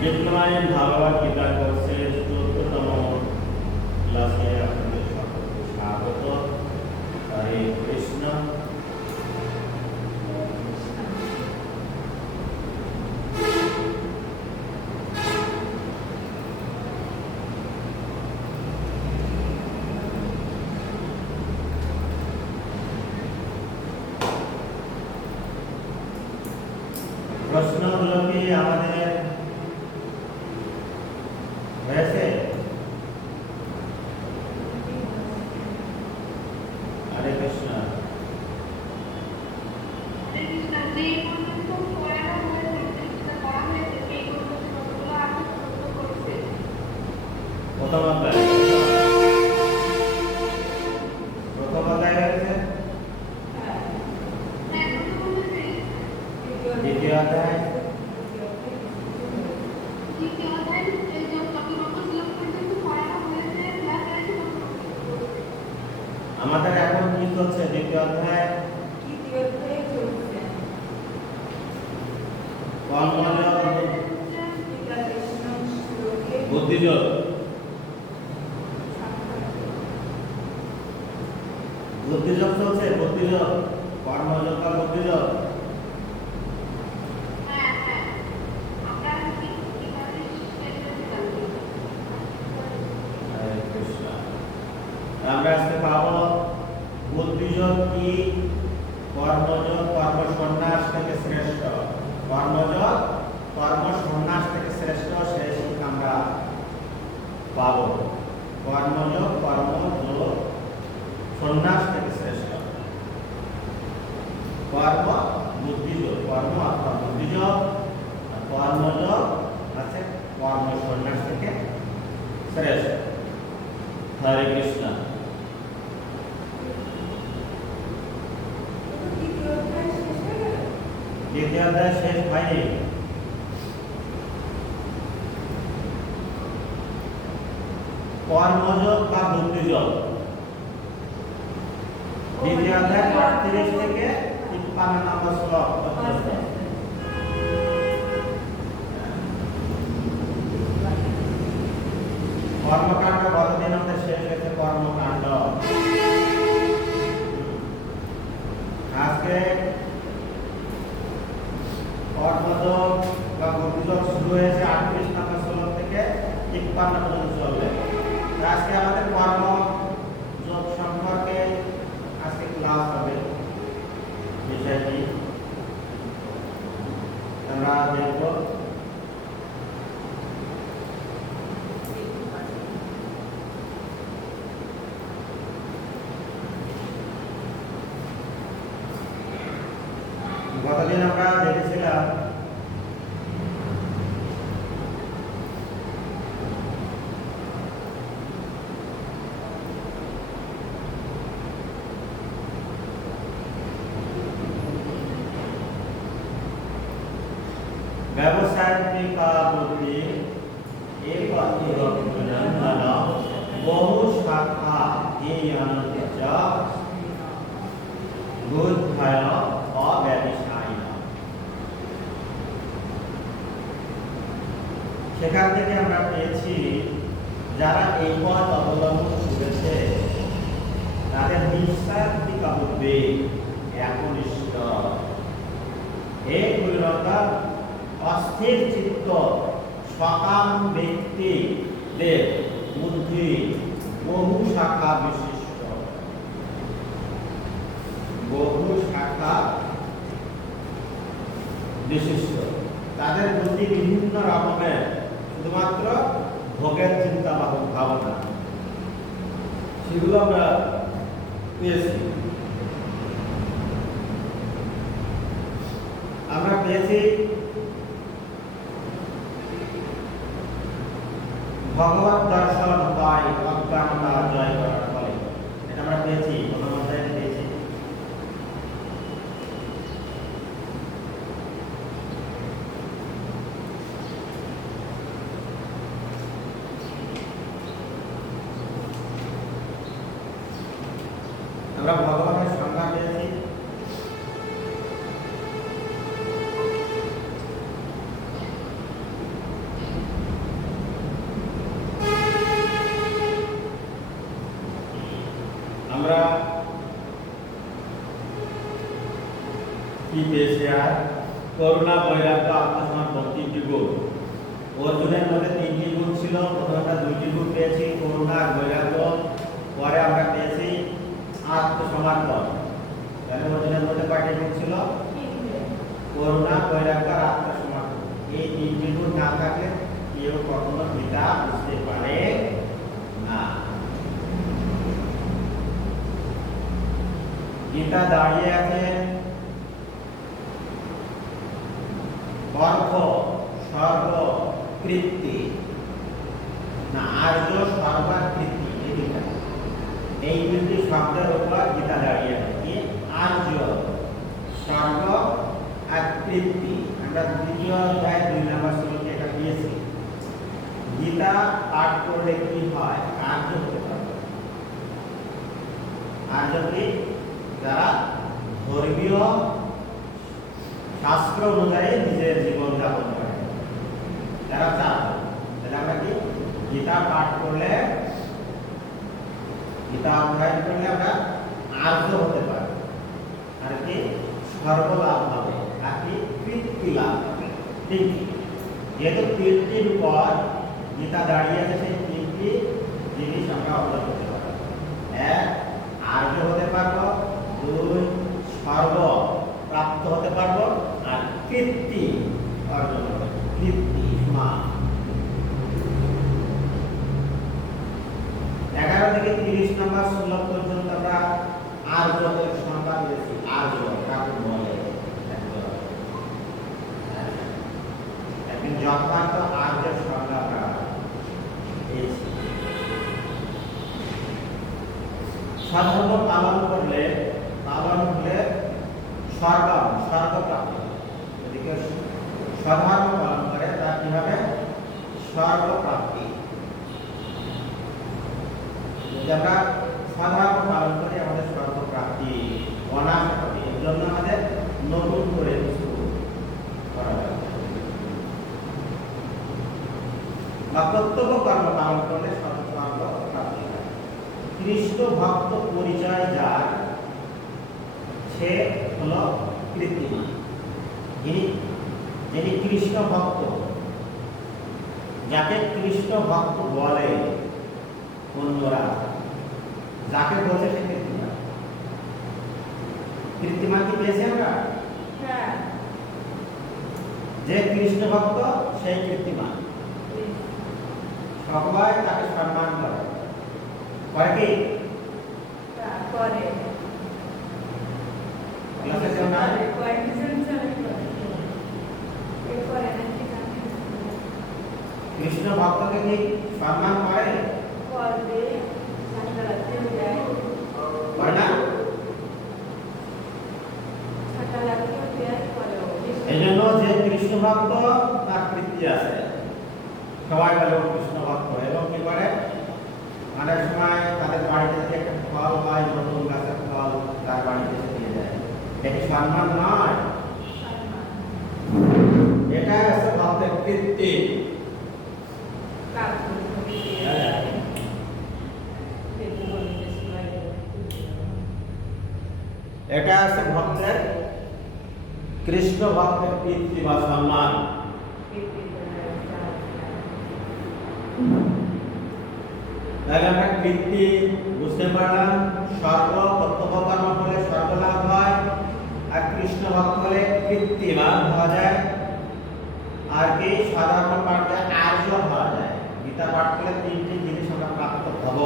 Diploma in ভাগবত গীতা কোর্সের 14তম ক্লাসে আপনাদের সকলকে স্বাগত। হরে কৃষ্ণ। প্রশ্নগুলো কি আমাদের হয়েছে? হরে কৃষ্ণ। প্রথম অধ্যায় হয়েছে। দ্বিতীয় অধ্যায় আমাদের এখন কি চলছে? দ্বিতীয় অধ্যায় বুদ্ধিযোগ। বুদ্ধিযোগ চলছে। বুদ্ধিযোগ, কর্মযোগ বা বুদ্ধিযোগ। আমরা আজকে পাবো বুদ্ধিযোগ কি, কর্মযোগ কর্মসন্ন্যাস থেকে শ্রেষ্ঠ, কর্মযোগ কর্মসন্ন্যাস থেকে শ্রেষ্ঠ, সেই শিক্ষা আমরা পাবো। কর্মযোগ কর্মযোগ সন্ন্যাস থেকে শ্রেষ্ঠ। কর্ম বুদ্ধিযোগ, কর্ম অথবা বুদ্ধিযোগ, কর্মযোগ আছে কর্মসন্ন্যাস থেকে শ্রেষ্ঠ। হরে কৃষ্ণ। দ্বিতীয় অধ্যায় শেষ হয়নি। কর্মযোগ বা বুদ্ধিযোগ দ্বিতীয় অধ্যায় 38 থেকে 53 নম্বর শ্লোক পর্যন্ত। কর্মকাণ্ড গতদিন আমাদের শেষ হয়েছে। কর্মকাণ্ড আজকে কর্মযোগ বা বুদ্ধিযোগ শুরু হয়েছে 38 নম্বর শ্লোক থেকে 53 পর্যন্ত চলবে। আজকে আমাদের কর্মযোগ সম্পর্কে আজকে ক্লাস হবে। বিষয়টি আমরা দেখব। গতদিন আমরা দেখেছিলাম ব্যবসায়িকা বুদ্ধি এক অতিরঞ্জন বহু শাখা জ্ঞানঞ্চ বুদ্ধায় অব্যবসায়ী। সেখান থেকে আমরা পেয়েছি যারা এই পথ অবলম্বন করেছে তাদের নিঃস্বার্থিকা বুদ্ধি একনিষ্ঠ, এক পরিণতা অস্থির চিত্ত সকাম ব্যক্তিদের বুদ্ধি বহু শাখা বিশিষ্ট। বহু শাখা বিশিষ্ট তাদের বুদ্ধি বিভিন্ন রকমের, শুধুমাত্র ভোগের চিন্তা বা ভাবনা, সেগুলো আমরা পেয়েছি। আমরা পেয়েছি ভগবত দর্শন হয় অজ্ঞানতা জয় করার ফলে। এটা আমরা পেয়েছি, প্রথম অধ্যায়ে পেয়েছি। আমরা ভগবানের সংজ্ঞা পেয়েছি। করুণা, বৈরাগ্য, আত্মসমর্পণ, তিনটি গুণ। অর্জুনের মধ্যে তিনটি গুণ ছিল। প্রথমে আমরা দুইটি গুণ পেয়েছি, করুণা আর বৈরাগ্য। পরে আমরা পেয়েছি আত্মসমর্পণ। তাহলে অর্জুনের মধ্যে কয়টি গুণ ছিল? করুণা, বৈরাগ্য আর আত্মসমর্পণ। এই তিনটি গুণ না থাকলে কেউ কখনো গীতা বুঝতে পারে না। গীতা দাঁড়িয়ে আছে অর্থ, সর্ব, কৃত্তি না আর্য, সর্ব, কৃত্তি, এই দুটি শব্দের উপর গীতা দাঁড়িয়ে আছে। কি? আর্য, সর্ব আর কৃত্তি। আমরা দ্বিতীয় অধ্যায় 2 নম্বর শ্লোকে এটা পেয়েছি। গীতা পাঠ করলে কি হয়? আর্য হতে পারবে। আর্য কি? যারা ধর্মীয় শাস্ত্র অনুযায়ী নিজের জীবন যাপন করে, যারা চায়। তাহলে আমরা কি গীতা পাঠ করলে, গীতা অধ্যয়ন করলে আমরা আর্য হতে পারি। আর কি? সর্বলাভ হবে, আর কি? কৃত্তি লাভ হবে। তিনটি, যেহেতু তিনটির উপর গীতা দাঁড়িয়ে আছে, সেই তিনটি জিনিস আমরা অর্জন করতে পারবো। এক, আর্য হতে পারবো। দুই, সর্ব প্রাপ্ত হতে পারবো। আর কৃত্তি অর্জন হবে। কৃত্তি মা 11 থেকে 30 নম্বর শ্লোক পর্যন্ত আমরা আর্যদের সংজ্ঞা দিয়েছি। আর্য কাকে বলে? একদিন যথার্থ আর্যের সংজ্ঞা আমরা দিয়েছি। সাধর্ম পালন হলে স্বর্গপ্রাপ্তি। যদি কেউ স্বধর্ম পালন করে তার কি হবে? স্বর্গপ্রাপ্তি। যদি আমরা স্বধর্ম পালন করি আমাদের স্বর্গপ্রাপ্তি অনায়াসে হবে। এর জন্য আমাদের নতুন করে কিছু করা লাগবে। বা কর্তব্য কর্ম পালন করলে স্বর্গপ্রাপ্তি হয়। কৃষ্ণ ভক্ত পরিচয় যার, সে হলো কৃত্তিমান। যিনি কৃষ্ণ ভক্ত, যাকে কৃষ্ণ ভক্ত বলে অন্যরা, যাকে বলছে সে কৃত্তিমান। কৃত্তিমান কি পেয়েছি আমরা? যে কৃষ্ণ ভক্ত সেই কৃত্তিমান। সবাই তাকে সম্মান করে। করে কি? করে। কৃষ্ণ ভক্তকে কি সম্মান করে? না, এই জন্য যে কৃষ্ণ ভক্ত তার কৃত্তি আছে। সবাই বলে কৃষ্ণ ভক্ত। এবং কি করে? অনেক সময় তাদের বাড়িতে থেকে একটা ফল হয়, নতুন গাছের ফল তার বাড়িতে এসে দিয়ে যায়। এটা সম্মান নয়, এটা হচ্ছে ভক্তের কৃত্তি। এটা হচ্ছে ভক্তের, কৃষ্ণ ভক্তের কৃত্তি বা সম্মান। তাহলে আমরা কৃত্তি বুঝতে পারলাম। স্বর্গ, কর্তব্য কর্ম হলে স্বর্গ লাভ হয়, আর কৃষ্ণ ভক্ত হলে কৃত্তিমান হওয়া যায়। আর কি? সাধারণ পাঠে আর্য হওয়া যায়। গীতা পাঠ করলে তিনটি জিনিস আমরা প্রাপ্ত হব।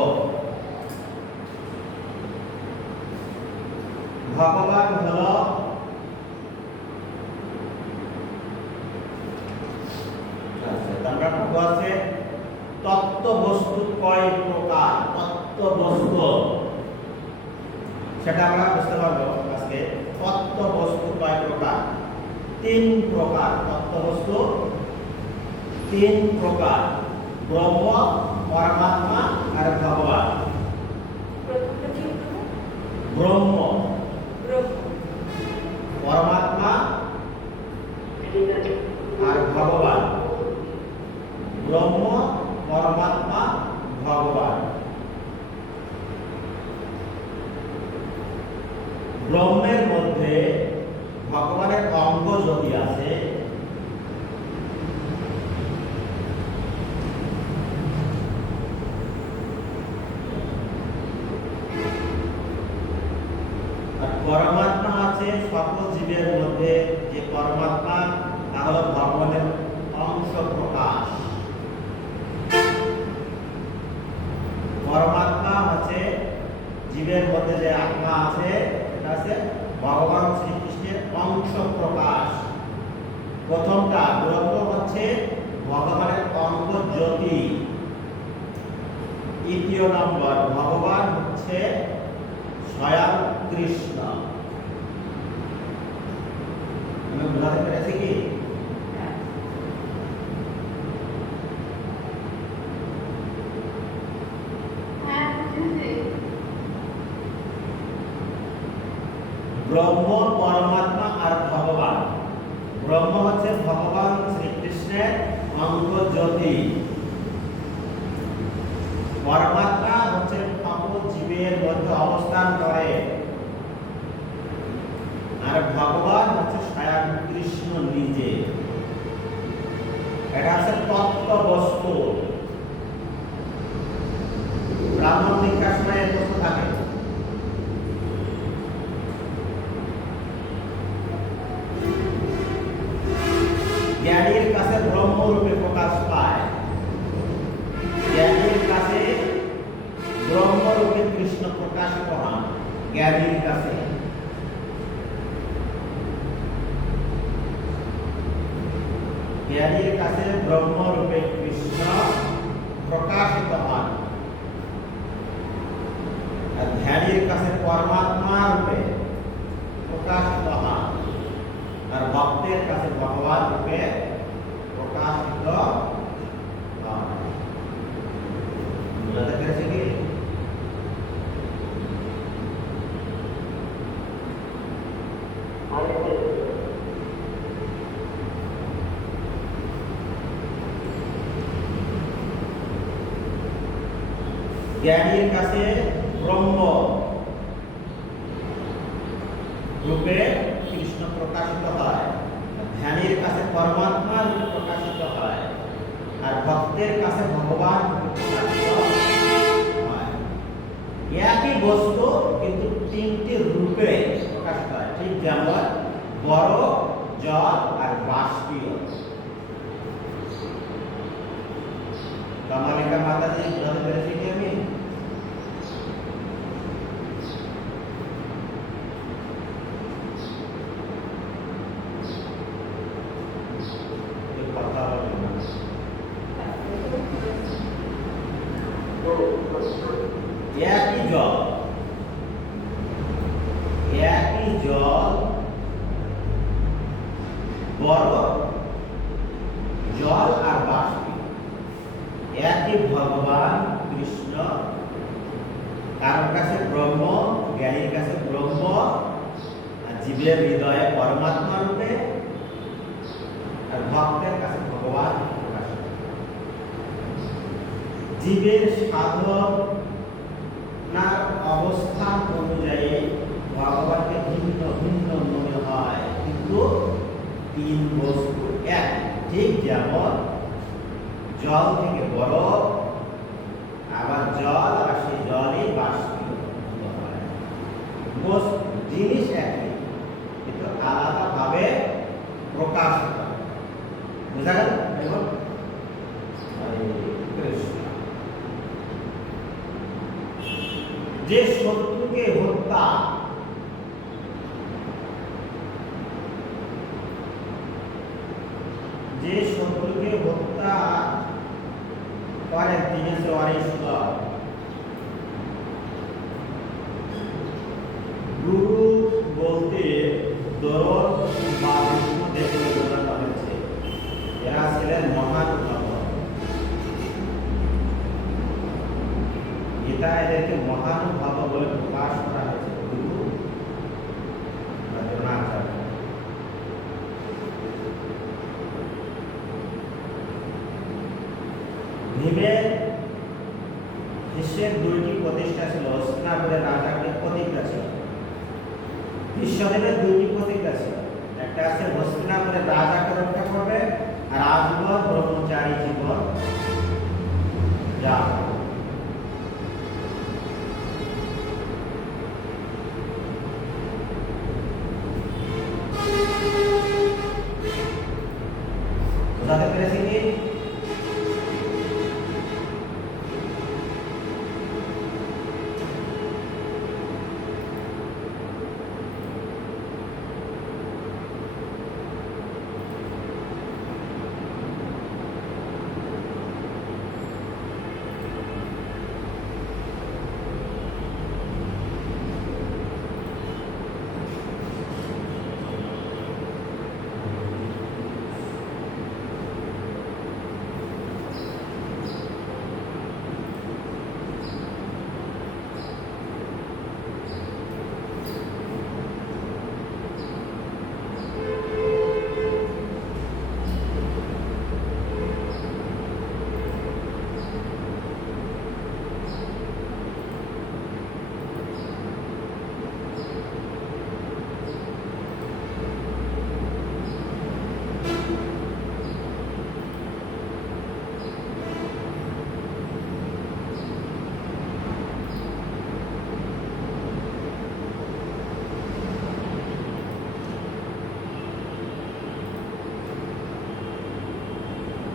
ভগবান হলো আছে তত্ত্ব বস্তু কয় প্রকার। তত্ত্ব বস্তু সেটা আমরা বুঝতে পারবো আজকে। তত্ত্ব বস্তু কয় প্রকার? 3 প্রকার। তত্ত্ব বস্তু 3 প্রকার: ব্রহ্ম, পরমাত্মা আর ভগবান। ব্রহ্ম, পরমাত্মা আর ভগবান। ব্রহ্ম, পরমাত্মা, ভগবান। ব্রহ্মের মধ্যে ভগবানের অঙ্গ যদি আছে পরমাত্মা তা হলো ভগবানের অংশ প্রকাশ। পরমাত্মা হচ্ছে জীবের মধ্যে যে আত্মা আছে এটা হচ্ছে ভগবান শ্রীকৃষ্ণের অংশ প্রকাশ। প্রথমটা ব্রহ্ম হচ্ছে ভগবানের অঙ্গ জ্যোতি। তৃতীয় নম্বর ভগবান হচ্ছে স্বয়ং কৃষ্ণ। আমি বুঝাতে পেরেছি কি? ব্রহ্ম, পরমাত্মা আর ভগবান। ব্রহ্ম হচ্ছে ভগবান শ্রীকৃষ্ণের অঙ্গ জ্যোতি। পরমাত্মা হচ্ছে সকল জীবের মধ্যে অবস্থান করে, আর ভগবান হচ্ছে স্বয়ং কৃষ্ণ নিজে। এটা হচ্ছে তত্ত্ব বস্তু। ব্রাহ্মণ দীক্ষার সময় প্রশ্ন থাকে, জ্ঞানীর কাছে ব্রহ্মরূপে প্রকাশ পায়, জ্ঞানীর কাছে ব্রহ্মরূপে কৃষ্ণ প্রকাশিত হন। জ্ঞানীর কাছে জ্ঞানীর কাছে ব্রহ্মরূপে কৃষ্ণ প্রকাশিত হন, আর ধ্যানীর কাছে পরমাত্মা রূপে প্রকাশিত হন, আর ভক্তের কাছে ভগবান রূপে প্রকাশিত হন। বুঝতে পেরেছি কি? জ্ঞানীর কাছে ব্রহ্ম রূপে কৃষ্ণ প্রকাশিত হয়, ধ্যানের কাছে পরমাত্মা রূপে প্রকাশিত হয়, আর ভক্তের কাছে ভগবান রূপে প্রকাশিত হয়। একই বস্তু কিন্তু তিনটি রূপে প্রকাশিত হয়, ঠিক যেমন বরফ, জল আর বাষ্পীয়। কমলিকা মাতাজি বুঝাতে পেরেছি কি আমি? একই জল, একই জল, বরফ, জল আর বাষ্প, একই ভগবান কৃষ্ণ। কারোর কাছে ব্রহ্ম, জ্ঞানীর কাছে ব্রহ্ম, আর জীবের হৃদয়ে পরমাত্মা রূপে, আর ভক্তের কাছে ভগবান প্রকাশিত। জীবের সাধনার অবস্থান অনুযায়ী ভগবানকে ভিন্ন ভিন্ন মনে হয়, কিন্তু তিন বস্তু এক। ঠিক যেমন জল থেকে বরফ, আবার জল আর সেই জলই বাষ্পীভূত হয়। বস্তু জিনিস একই, কিন্তু আলাদা ভাবে প্রকাশ হয়। বুঝা গেল? দেখুন যে শত্রুকে হত্যা করেন তিনি হচ্ছে অরিশ্বর। গুরু বলতে দরদ বা বিষ্ণু দেবকে বোঝানো হয়েছে। এরা ছিলেন মহান ভগবান। গীতা এদেরকে মহানুভাব বলে প্রকাশ করা হয়েছে। গুরু দ্রোণাচার্য। ভীমের বিশ্বের দুইটি প্রতিষ্ঠা ছিল, হস্তিনাপুরের রাজাকে প্রতিজ্ঞা ছিল। বিশ্বদেবের দুইটি প্রতিজ্ঞা ছিল, একটা আছে হস্তিনাপুরের রাজাকে রক্ষা করবে, আর আজীবন ব্রহ্মচারী জীবন যাপন। বুঝাতে পেরেছি কি?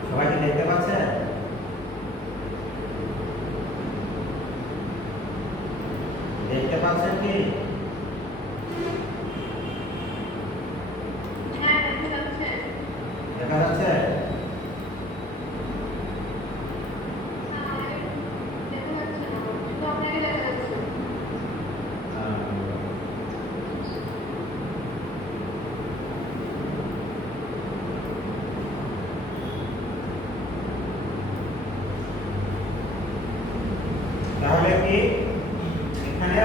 সবাই কি দেখতে পাচ্ছেন? দেখতে পাচ্ছেন কি? দেখা যাচ্ছে? তাহলে কি এখানে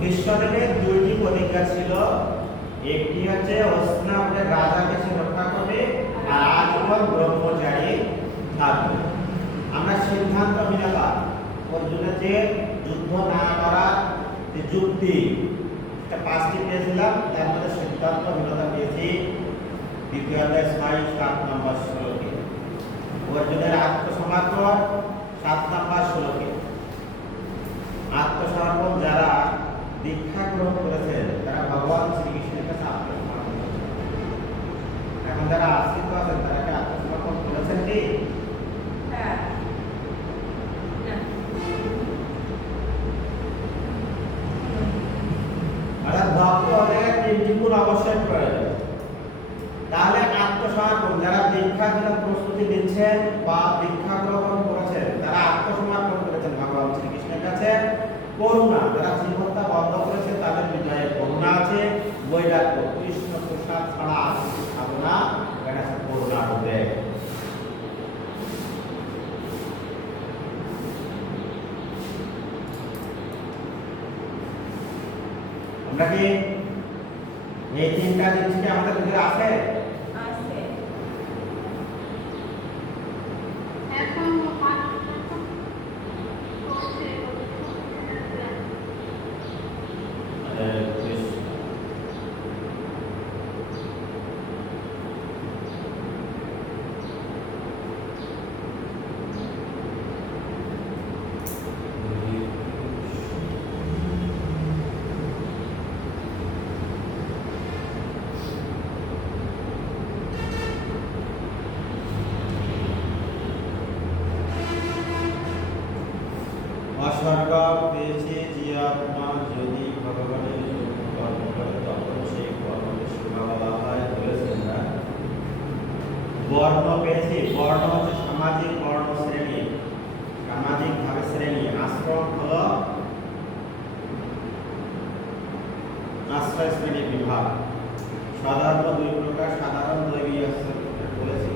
বিশ্বদেবের দুইটি প্রতিজ্ঞা ছিল, একটি হচ্ছে হস্তিনাপুরের রাজাকে সে রক্ষা করবে আর আজীবন ব্রহ্মচারী থাকবে। আমরা সিদ্ধান্তহীনতা, অর্জুনের যে যুদ্ধ না করার যে যুক্তি, এটা 5টি পেয়েছিলাম, তার মধ্যে সিদ্ধান্তহীনতা পেয়েছি দ্বিতীয় অধ্যায় 7 নম্বর শ্লোকে, অর্জুনের আত্মসমর্পণ 7 নম্বর শ্লোকে। আত্মসমর্পণ যারা দীক্ষা গ্রহণ করেছেন তারা ভগবান শ্রীকৃষ্ণের কাছে আত্মসমর্পণ করেছেন। এখন যারা আশ্রিত আছেন তারা কি আত্মসমর্পণ করেছেন কি? হ্যাঁ। অর্থাৎ ভক্ত হলে 3টি গুণ অবশ্যই প্রয়োজন। তাহলে আত্মসমর্পণ যারা দীক্ষার জন্য প্রস্তুতি নিচ্ছেন বা দীক্ষা গ্রহণ করেছেন তারা আত্মসমর্পণ করেছেন ভগবান শ্রীকৃষ্ণের কাছে। করুণা, যারা জীবনটা বন্ধ করেছে তাদের হৃদয়ে করুণা আছে। বৈরাগ্য, কৃষ্ণ প্রসাদ ছাড়া আর কিছু খাবো না, এখানে আছে করুণার উদ্বেগ। আমরা কি এই 3টা জিনিস কি আমাদের ভিতরে আছে? আছে। অস্বর্গ পেয়েছে যে আত্মা যদি ভগবানের জন্য কর্ম করে তখন সেই কর্মকে শুভ বলা হয় বলেছেন না। বর্ণ পেয়েছে, বর্ণ হচ্ছে সামাজিক বর্ণ শ্রেণী, সামাজিক ভাবে শ্রেণী। আশ্রম হলো আশ্রয় শ্রেণী বিভাগ। সাধারণ 2 প্রকার, সাধারণ দৈবী আশ্রয় বলেছি।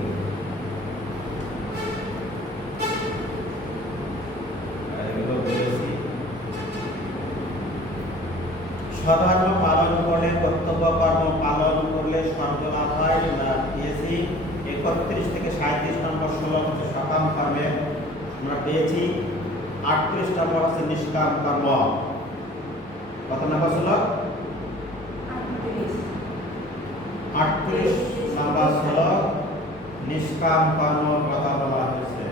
সাধারণ পালন করলে, কর্তব্য কর্ম পালন করলে স্বর্গ লাভ হয় না পেয়েছি। 31 থেকে 37 নম্বর শ্লোক হচ্ছে সকাম কর্মে আমরা পেয়েছি। 38 নম্বর হচ্ছে নিষ্কাম কর্ম। কত নম্বর শ্লোক? 38 নম্বর শ্লোক নিষ্কাম কর্ম কথা বলা হয়েছে।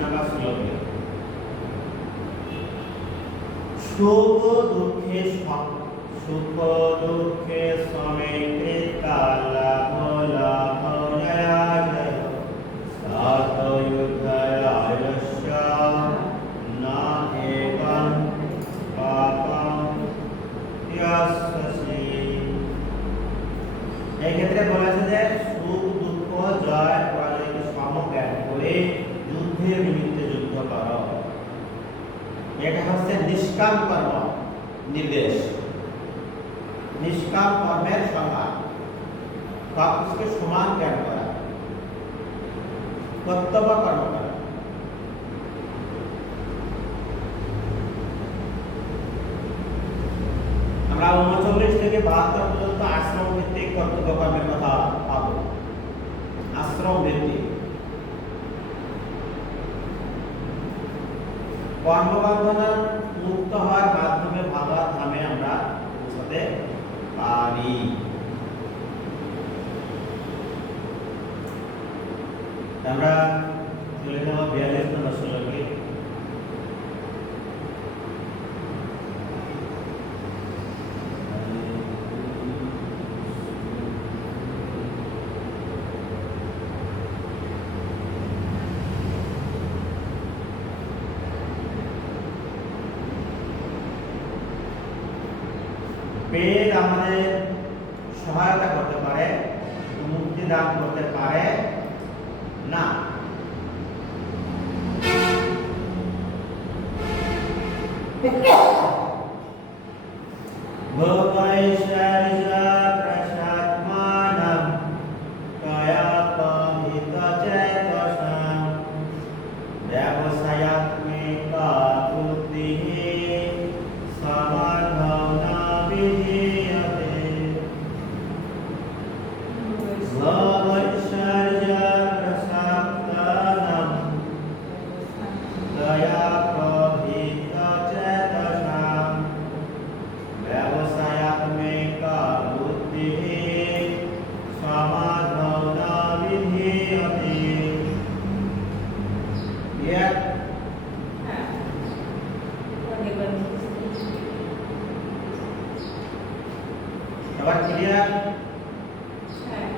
নম্বর শ্লোকে সুখ দুঃখে সুখ দুঃখে সমেকাল ভোলা ভয়া জয় সাধুয়ুধয়ায়স্য না এবং পাপং ইয়াস্যসি। এই ক্ষেত্রে বলেছে যে সুখ দুঃখ জয় পরাজয়কে সমজ্ঞান করে যুদ্ধের নিমিত্তে যুদ্ধ করো। এটা হচ্ছে নিষ্কাম কর্ম নির্দেশ, নিষ্কাম কর্মের সংজ্ঞা। সব কিছুকে সমান জ্ঞান করা, কর্তব্য কর্ম করা। আমরা 39 থেকে 72 পর্যন্ত আশ্রম ভিত্তিক কর্তব্য কর্মের কথা পাবো। আশ্রম ভিত্তিক কর্মবন্ধন মুক্ত হওয়ার মাধ্যমে ভগবত ধামে আমরা পৌঁছাতে পারি। আমরা চলে যাব 42 নম্বর শ্লোকে। বেদ আমাদের সহায়তা করতে পারে, মুক্তি দান করতে পারে না। ভবৈশ্বর্য প্রসাদমানম কয়াপহিতচেতসাম ব্যবসায়াত্মিকা বুদ্ধিঃ সমাধৌনা বিধীয়তে। ভবৈশ্বর্য প্রসাদমানম কয়াপহিতচেতসাম ব্যবসায়াত্মিকা বুদ্ধিঃ সমাধৌনা বিধীয়তে। ক্লিয়ার? হ্যাঁ। অনেকবার সবার ক্লিয়ার? হ্যাঁ।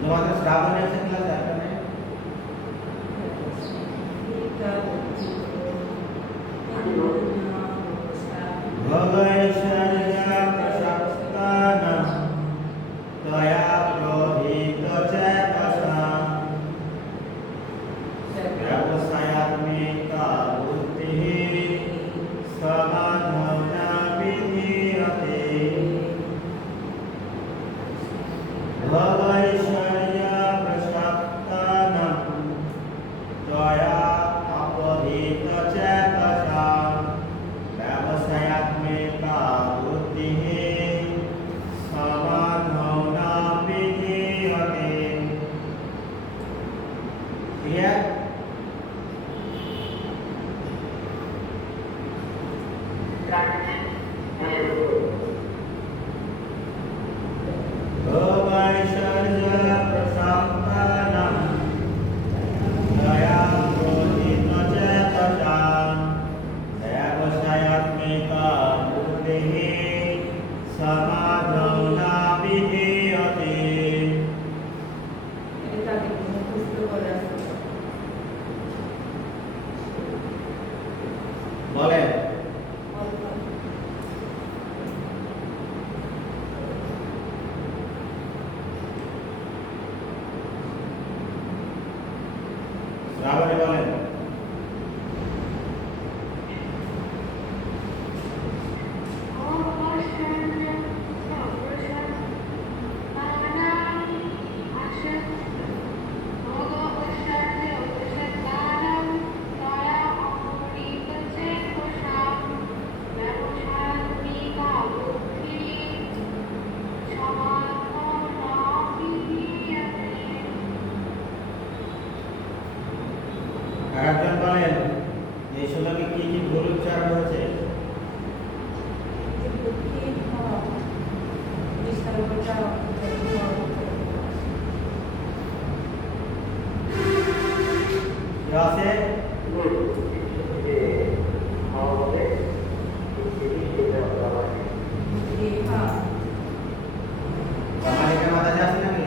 তোমাদের শ্রাবণ এসে ক্লাস একটা নেই? ভবৈশ্বর্য প্রসাদমানম কয়াপহিতচেতসাম ব্যবসায়াত্মিকা বুদ্ধিঃ সমাধৌনা বিধীয়তে। ভবৈশ্বর্য প্রসাদমানম কয়াপহিতচেতসাম ব্যবসায়াত্মিকা বুদ্ধিঃ সমাধৌনা বিধীয়তে। ক্লিয়ার? ভবৈশ্বর্য প্রসাদমানম কয়াপহিতচেতসাম ব্যবসায়াত্মিকা বুদ্ধিঃ সমাধৌনা বিধীয়তে। এটাকে মুখস্থ করে আসতে বলেন। শ্রাবণী বলেন। আরেকজন বলেন এই শ্লোকে কি কি ভুল উচ্চারণ হয়েছে? দেওয়া আছে বাঙালিকে মাথায় আছে নাকি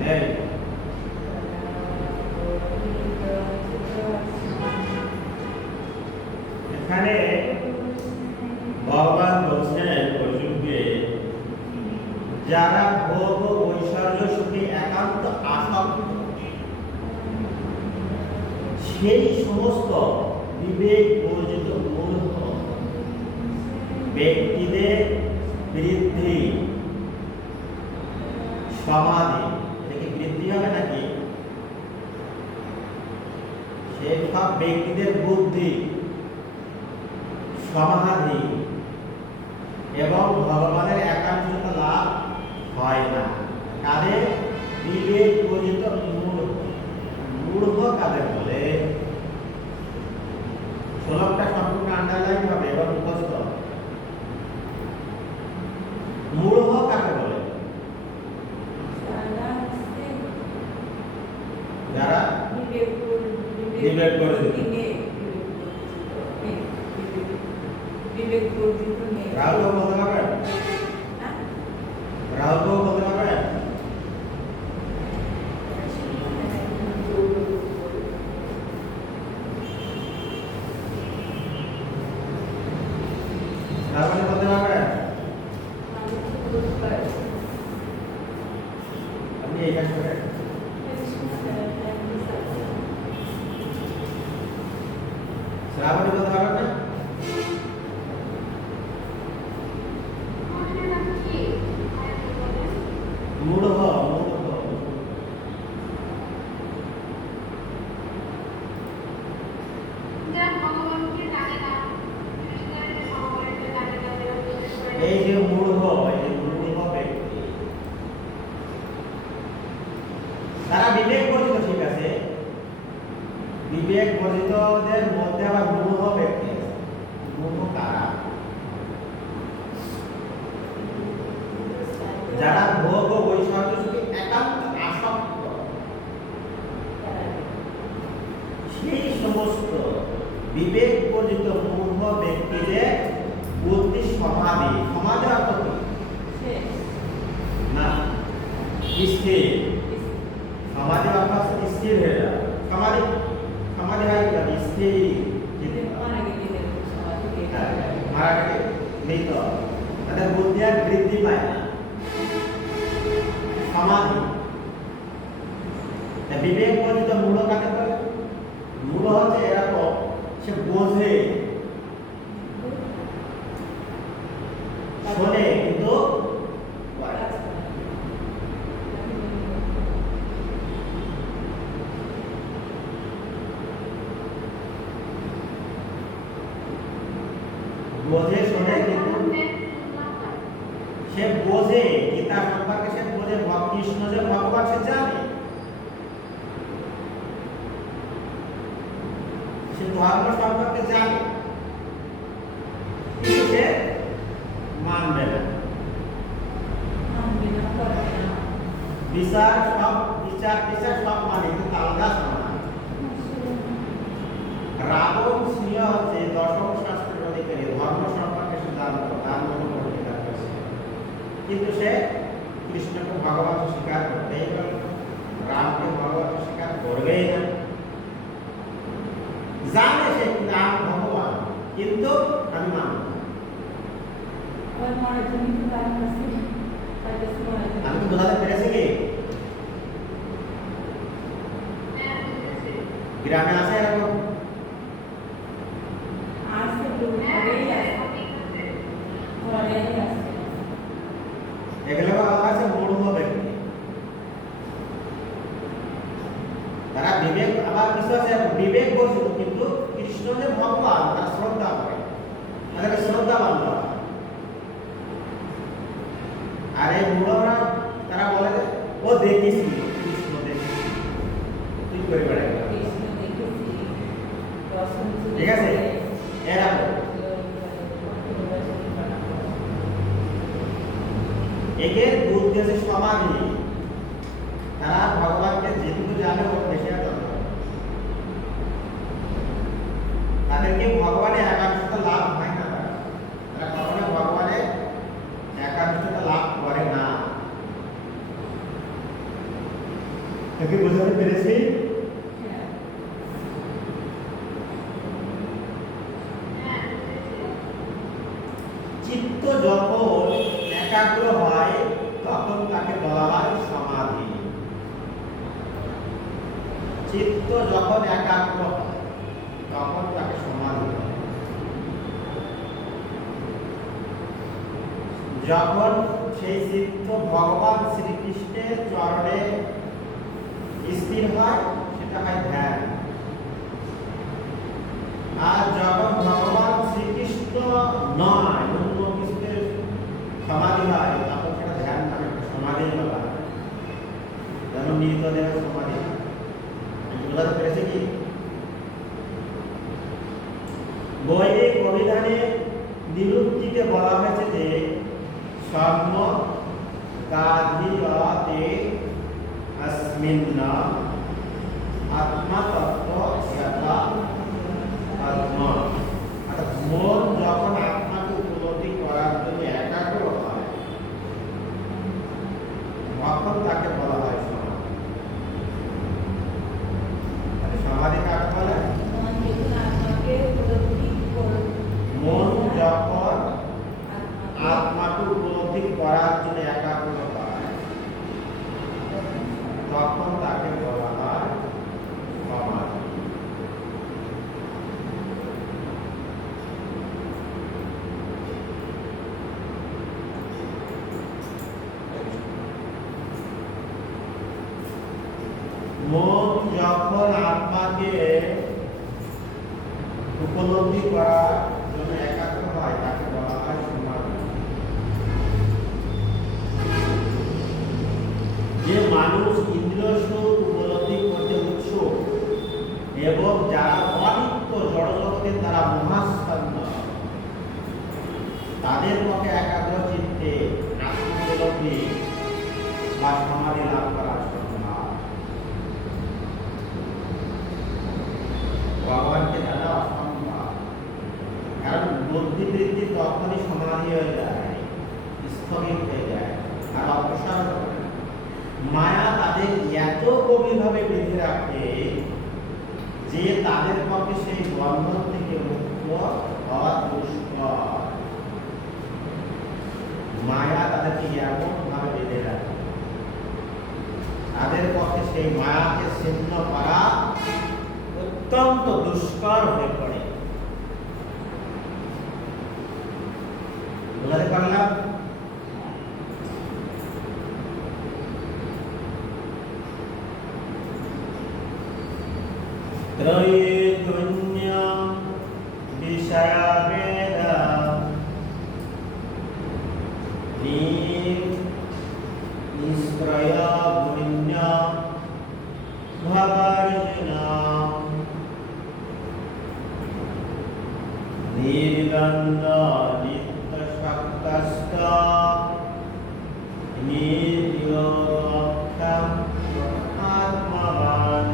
নেই এখানে ভগবান বলছেন অর্জুনকে যারা ভোগ ও ঐশ্বর্য সুখে একান্ত আসক্ত সেই সমস্ত বিবেক বর্জিত মূর্খ ব্যক্তিদের বৃদ্ধি সমাধি থেকে বৃদ্ধি হবে নাকি সেই সব ব্যক্তিদের বুদ্ধি সমাধি এবং ভগবানের একান্ততা লাভ হয় না কাদের বিবেক বর্জিত মূঢ় কাদের বলে শ্লোকটা সম্পূর্ণ আন্ডারলাইন হবে এবং মুখস্থ মূঢ় কাকে বলে যারা বিবেক বর্জিত রাহুল বলতে পারবেন রাহুল বলতে পারবেন রাহুল বলতে পারবেন আপনি এই কাজ করেন শ্রাবণী বলতে পারবেন না মূঢ় এই যে মূঢ় ব্যক্তি তারা বিবেক বর্জিত ঠিক আছে বিবেক বর্জিতদের মধ্যে আবার মূঢ় ব্যক্তি আছে মূঢ় কারা যারা ভোগ ও ঐশ্বর্য সুখে একান্ত আসক্ত সেই সমস্ত বিবেক বর্জিত মূঢ় ব্যক্তিদের বুদ্ধি সমাধি সমাধি অর্থ কি না স্থির সমাধি অর্থ স্থির হয়ে যাওয়া সমাধি সমাধি হয় কি স্থির মারা গেলে মৃত তাদের বুদ্ধি আর বৃদ্ধি পায় না সমাধি বিবেক বর্জিত মূঢ় কাকে বলে মূঢ় হচ্ছে এরকম সে বোঝে শোনে কিন্তু বোঝে শোনে কিন্তু সে বোঝে গীতা সম্পর্কে সে বোঝে কৃষ্ণ যে ভগবান সে জানে সে ধর্ম সম্পর্কে জানে কিন্তু সে মানবে না বিচার সব মানে কিন্তু আলাদা সমান রাবণ ছিল হচ্ছে দশম শাস্ত্রের অধিকারী ধর্ম সম্পর্কে সে জানতো তার মতো অধিকার করছে কিন্তু সে কৃষ্ণকে ভগবান স্বীকার করতেই পারে রামকে ভগবান স্বীকার করবেই না জানে সে রাম ভগবান কিন্তু আমি মানব আমি তো বোঝাতে পেরেছি কি গ্রামে আছে এরকম এগুলো আছে মূঢ় ব্যক্তি তারা বিবেক আবার কিছু আছে বিবেক বর্জিত কিন্তু কৃষ্ণ যে ভগবান তার শ্রদ্ধা করে তাদেরকে শ্রদ্ধা মানতে হয় আর এই মূঢ়রা তারা বলে যে ও দেখেছি কৃষ্ণ দেখেছি তুই করে বেড়াই ঠিক আছে এরকম এদের বুদ্ধি আছে সমাধি তারা ভগবানকে যেটুকু জানে ওর বেশি আর জানে না। তাদেরকে ভগবানের একাংশতা লাভ হয় না, তারা কখনো ভগবানের একাংশতা লাভ করে না। তাকে বোঝাতে পেরেছি? হ্যাঁ। চিত্ত যখন একাগ্র হয় তখন তাকে বলা হয় সমাধি। চিত্ত যখন একাগ্র হয় তখন তাকে সমাধি বলে। যখন সেই চিত্ত ভগবান শ্রীকৃষ্ণের চরণে স্থির হয় সেটা হয় ধ্যান। আর যখন ভগবান শ্রীকৃষ্ণ নয় অন্য কিছুতে সমাধি হয় তখন সেটা ধ্যান নামে সমাধি বলা হয়। যেমন মৃতদেহ সমাধি। বোঝাতে পেরেছে কি? বৈদিক অভিধানে নিরুক্তিতে বলা হয়েছে যে স্বর্ণ গাধিয়তে अस्मिन् आत्मतत्व यथा आत्मा। অর্থাৎ মন যখন আত্মাকে উপলব্ধি করার জন্য একাগ্র হয় তখন তাকে বলা হয় সমাধি। সমাধি কাকে বলে? মন যখন আত্মাকে উপলব্ধি করে, মন যখন আত্মাকে উপলব্ধি করার জন্য একাগ্র হয় তখন তাকে বলা হয় সমাধি। মন যখন আত্মাকে উপলব্ধি করার জন্য একাগ্র হয় তাকে বলা হয় সমাধি। যে মানুষ ইন্দ্রিয় সুখ উপলব্ধি করতে উৎসুক এবং যারা অনিত্য জড়জগতের দ্বারা মহাচ্ছন্ন তাদের পক্ষে একাগ্র চিত্তে আত্মোপলব্ধি বা সমাধি লাভ করা সম্ভব। ভগবানকে জানা অসম্ভব, কারণ বুদ্ধিবৃত্তি তখনই সমাধি হয়ে যায়, স্থগিত হয়ে যায় আর অপসারণ করে। মায়া তাদের এত গভীরভাবে বেঁধে রাখে যে তাদের পক্ষে সেই বন্ধন থেকে মুক্ত হওয়া দুষ্কর। মায়া তাদেরকে এমন ভাবে বেঁধে রাখে তাদের পক্ষে সেই মায়াকে ছিন্ন করা অত্যন্ত দুষ্কর হয়ে পড়ে। বুঝতে পারলাম? त्रैगुण्य विषयभेद निष्प्रय गुण्य भवर्जन निर्गन्ध नित्यशक्तस्त निर्योगक्षम आत्मवान।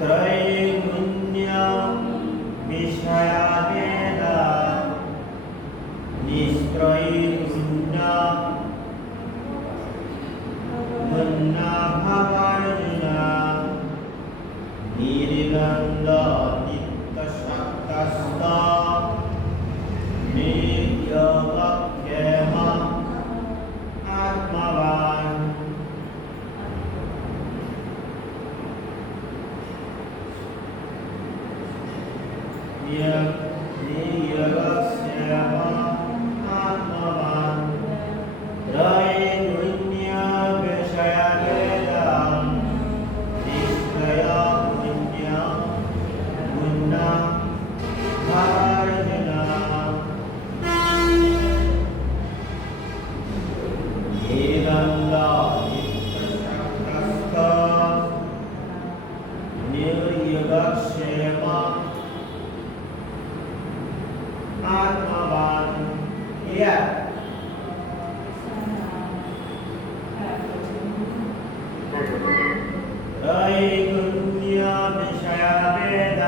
त्रैगुण्य विषयभेद निष्प्रयुज्य गुण्य भवर्जन निर्गन्ध नित्यशक्तस्त निर्योगक्षेम आत्मवान। निर्योगक्षेम आत्मवान। त्रैगुण्य विषयभेद निष्प्रय गुण्य गुण्य भवर्जन निर्गन्ध नित्यशक्तस्त निर्योगक्षेम आत्मवान। त्रैगुण्य विषय वेद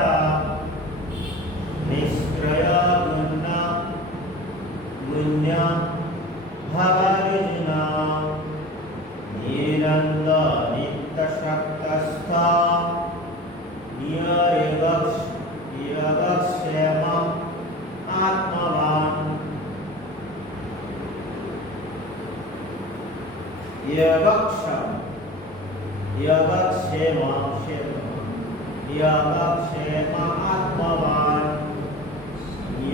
निष्क्रय गुण्य भवर्जुन निरन्द नित्यशक्तस्थ नियगक्षेम आत्मवान् योगक्षेम आत्मवान्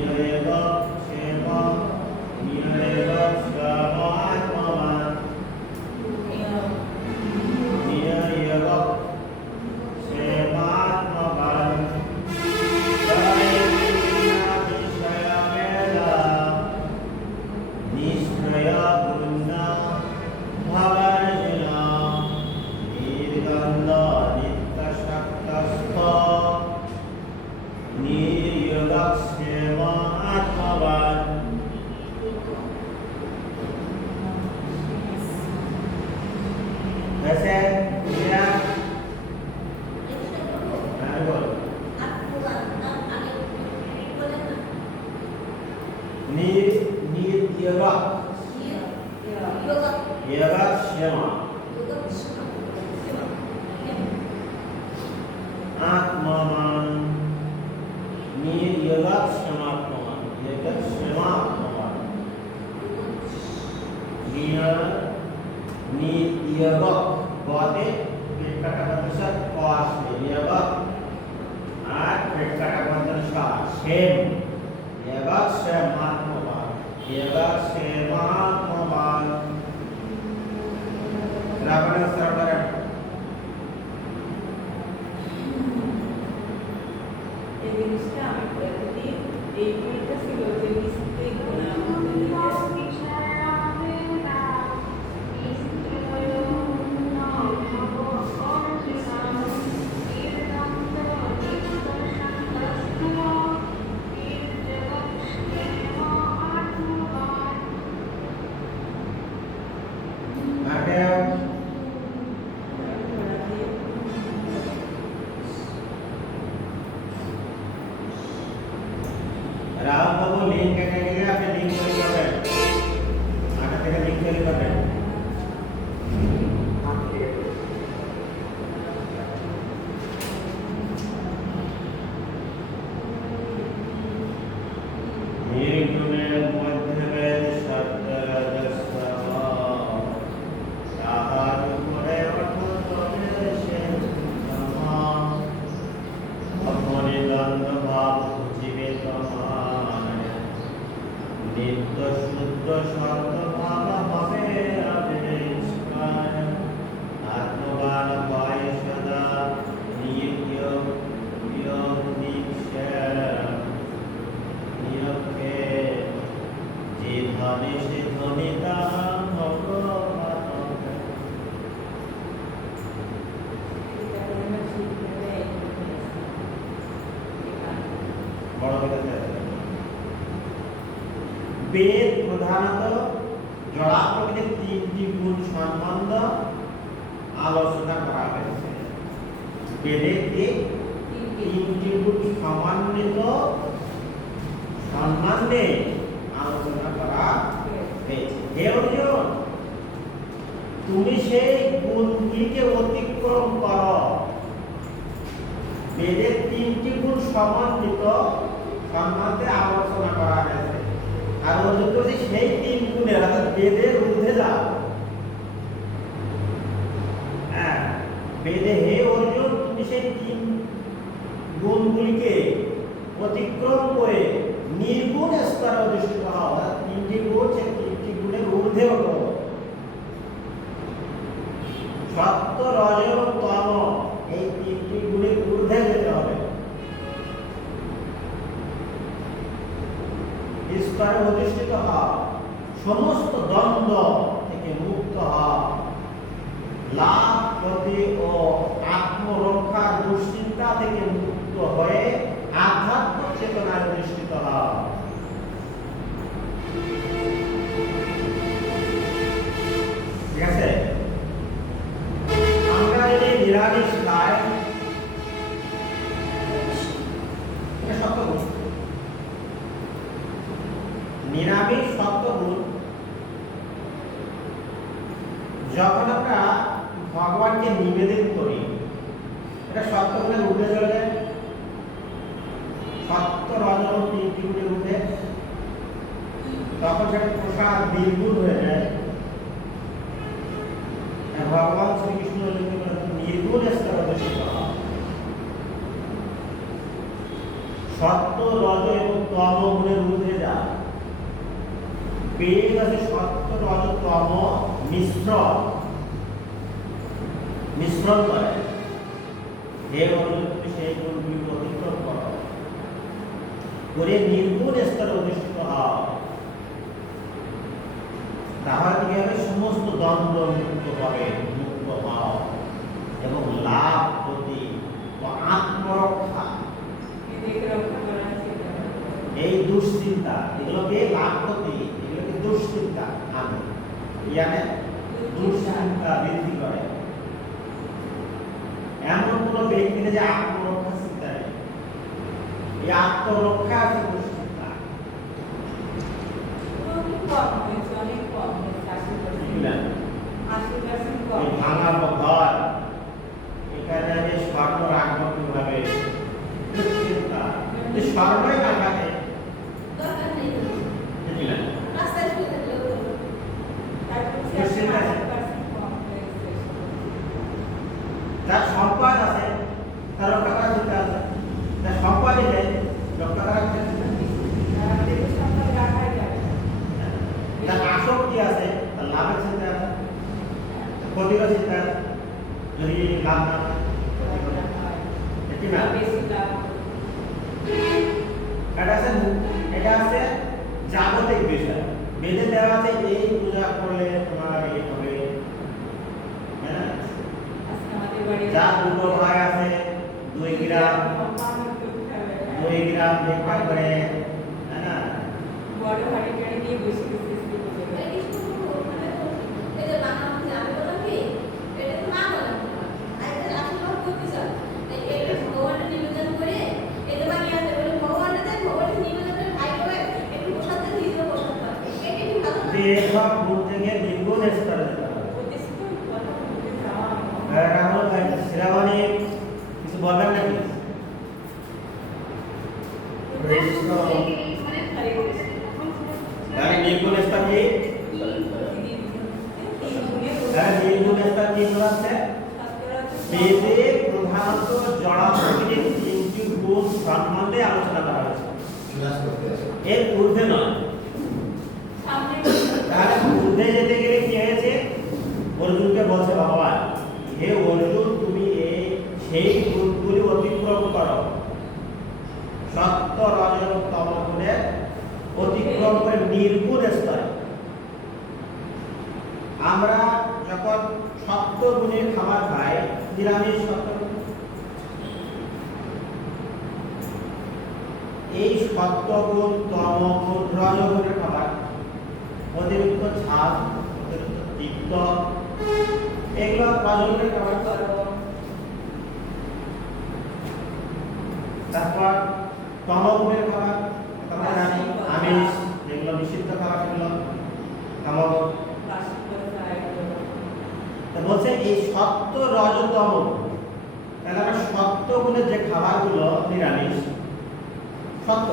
योगक्षेम आत्मवान् योगक्षेम आत्मवान् विषय वेद निष्क्रय गुण भवर्जुन निर्गन्ध नित्यशक्तस्थ निर्योगक्षेम आत्मवान् कैसे मेरा योगक्षेम आत्मवान् निर्योगक्षेम आत्मवान् योगक्षेम आत्मवान् नियोग गते पेटकटबंधन पास नियोग आठ पेटकटबंधन सेम योगक्षेम आत्मवान् योगक्षेम आत्मवान् रावण सरवर राव बाबू लिंक कैटेगरी आपने लिंक कर रहे हैं आगे तक लिंक कर रहे हैं निर्गुणे मध्य वेद शब्द रजस्व साहार गुणे वटुतोने शेषमा अपने दंड भाव जीवित नित्य शुद्ध शब्द भाव हमें अभिष्कार आत्मवान पाय सदा नित्य योग निक्षय निरखे जे धने से धनिता भगवान बड़ वेद प्रधानतः जड़ा प्रकृति तीनটি গুণ সম্বন্ধ আলোচনা করা হয়েছে বেদে তিনটি গুণ সমন্বিত সম্বন্ধে আলোচনা করা হয়েছে হে অর্জুন তুমি সেই গুণগুলিকে অতিক্রম করো বেদের তিনটি গুণ সমন্বিত সম্বন্ধে আলোচনা করা হয়েছে আর অর্জুন বলছে সেই তিন গুণের অর্থাৎ বেদের ঊর্ধ্বে যাও হ্যাঁ বেদে হে অর্জুন তুমি সেই তিন গুণগুলিকে অতিক্রম করে নির্গুণ স্তরে অধিষ্ঠিত হও অর্থাৎ তিনটি গুণ সেই তিনটি গুণের ঊর্ধ্বে ওঠো সত্য রজ এবং তম এই তিনটি গুণের ঊর্ধ্বে যেতে হবে স্তরে অধিষ্ঠিত হও সমস্ত দ্বন্দ্ব থেকে মুক্ত হও লাভ ক্ষতি ও আত্মরক্ষার দুশ্চিন্তা থেকে মুক্ত হয়ে আধ্যাত্মিক চেতনায় অধিষ্ঠিত হও ঠিক আছে নিরামিষ সত্যগুণ যখন আমরা ভগবানকে নিবেদন করি, এটা সত্যগুণের ঊর্ধ্বে চলে যায়। সত্য রজো তিনটি গুণের ঊর্ধ্বে, তখন সেটা প্রসাদ নির্গুণ হয়ে যায়। ভগবান শ্রীকৃষ্ণ নির্গুণ স্তর অধিষ্ঠিত হন। সত্য রজ এবং তম গুণের ঊর্ধ্বে যায়, পেয়ে গেছে সত্য রজ তম মিশ্রণ করে। হে অর্জুন, তুমি সেই গুণগুলি অতিক্রম করো, করে নির্গুণ স্তরে অধিষ্ঠিত হও। তাহলে কি হবে? সমস্ত দ্বন্দ্ব মুক্ত হবে, মুক্ত হও এবং লাভ প্রতি ও আত্মরক্ষা, এই দুশ্চিন্তা, এগুলোকে লাভ প্রতি, এগুলোকে দুশ্চিন্তা আনে, ইয়ানে দুশ্চিন্তা বৃদ্ধি করে। এমন কোন ব্যক্তি নেই যে আত্মরক্ষা চিন্তা নেই। এই আত্মরক্ষা আছে দুশ্চিন্তা। এই ভাঙা ঘর, এখানে যে স্বর্ণ রাখবো কিভাবে, দুশ্চিন্তা। স্বর্ণই না থাকে, যার সম্পদ আছে তার রক্ষা করার চিন্তা আছে, যার সম্পদ নেই রক্ষা করার চিন্তা নেই। যার আসক্তি আছে তার লাভের চিন্তা আছে, ক্ষতির চিন্তা আছে। যদি লাভ না হয় ঠিক না, এটা আছে জাগতিক বিষয়। বেদে দেওয়া আছে এই পূজা করলে তোমার এই হবে। হ্যাঁ, যা দুটো ভাই আছে 2 গ্রাম ভিক্ষা করে, হ্যাঁ না, বড় ভাই কেটে দিয়ে বসে বসে সব গুণ থেকে নির্গুণ স্তরে যেতে হবে। রাহুল ভাই, শ্রাবণী কিছু বলবেন নাকি? নির্গুণ স্তর কি? নির্গুণ স্তর কি বলছে? বেদে প্রধানত জড় প্রকৃতির 3টি গুণ সম্বন্ধে আলোচনা করা হয়েছে, এর ঊর্ধ্বে নয়। তাহলে ঊর্ধ্বে যেতে গেলে কি হয়েছে? অর্জুনকে বলছে ভগবান, হে অর্জুন, তুমি সেই গুণগুলি অতিক্রম করো, সত্য রজ এবং তম গুণের অতিক্রম করে নির্গুণ স্তরে। আমরা যখন সত্য গুণের খাবার খাই, নিরামিষ সত্য, এই সত্য গুণ, তম গুণ, রজ গুণের খাবার অতিরিক্ত ঝাল, অতিরিক্ত তিক্ত, এগুলো রজগুণের খাবার। তারপর তমগুণের খাবার, তোমরা জানি আমিষ, যেগুলো নিষিদ্ধ খাবার সেগুলো তমগুণ। বলছে এই সত্য রজ তম, তাহলে আমরা সত্য গুণের যে খাবারগুলো নিরামিষ সত্য,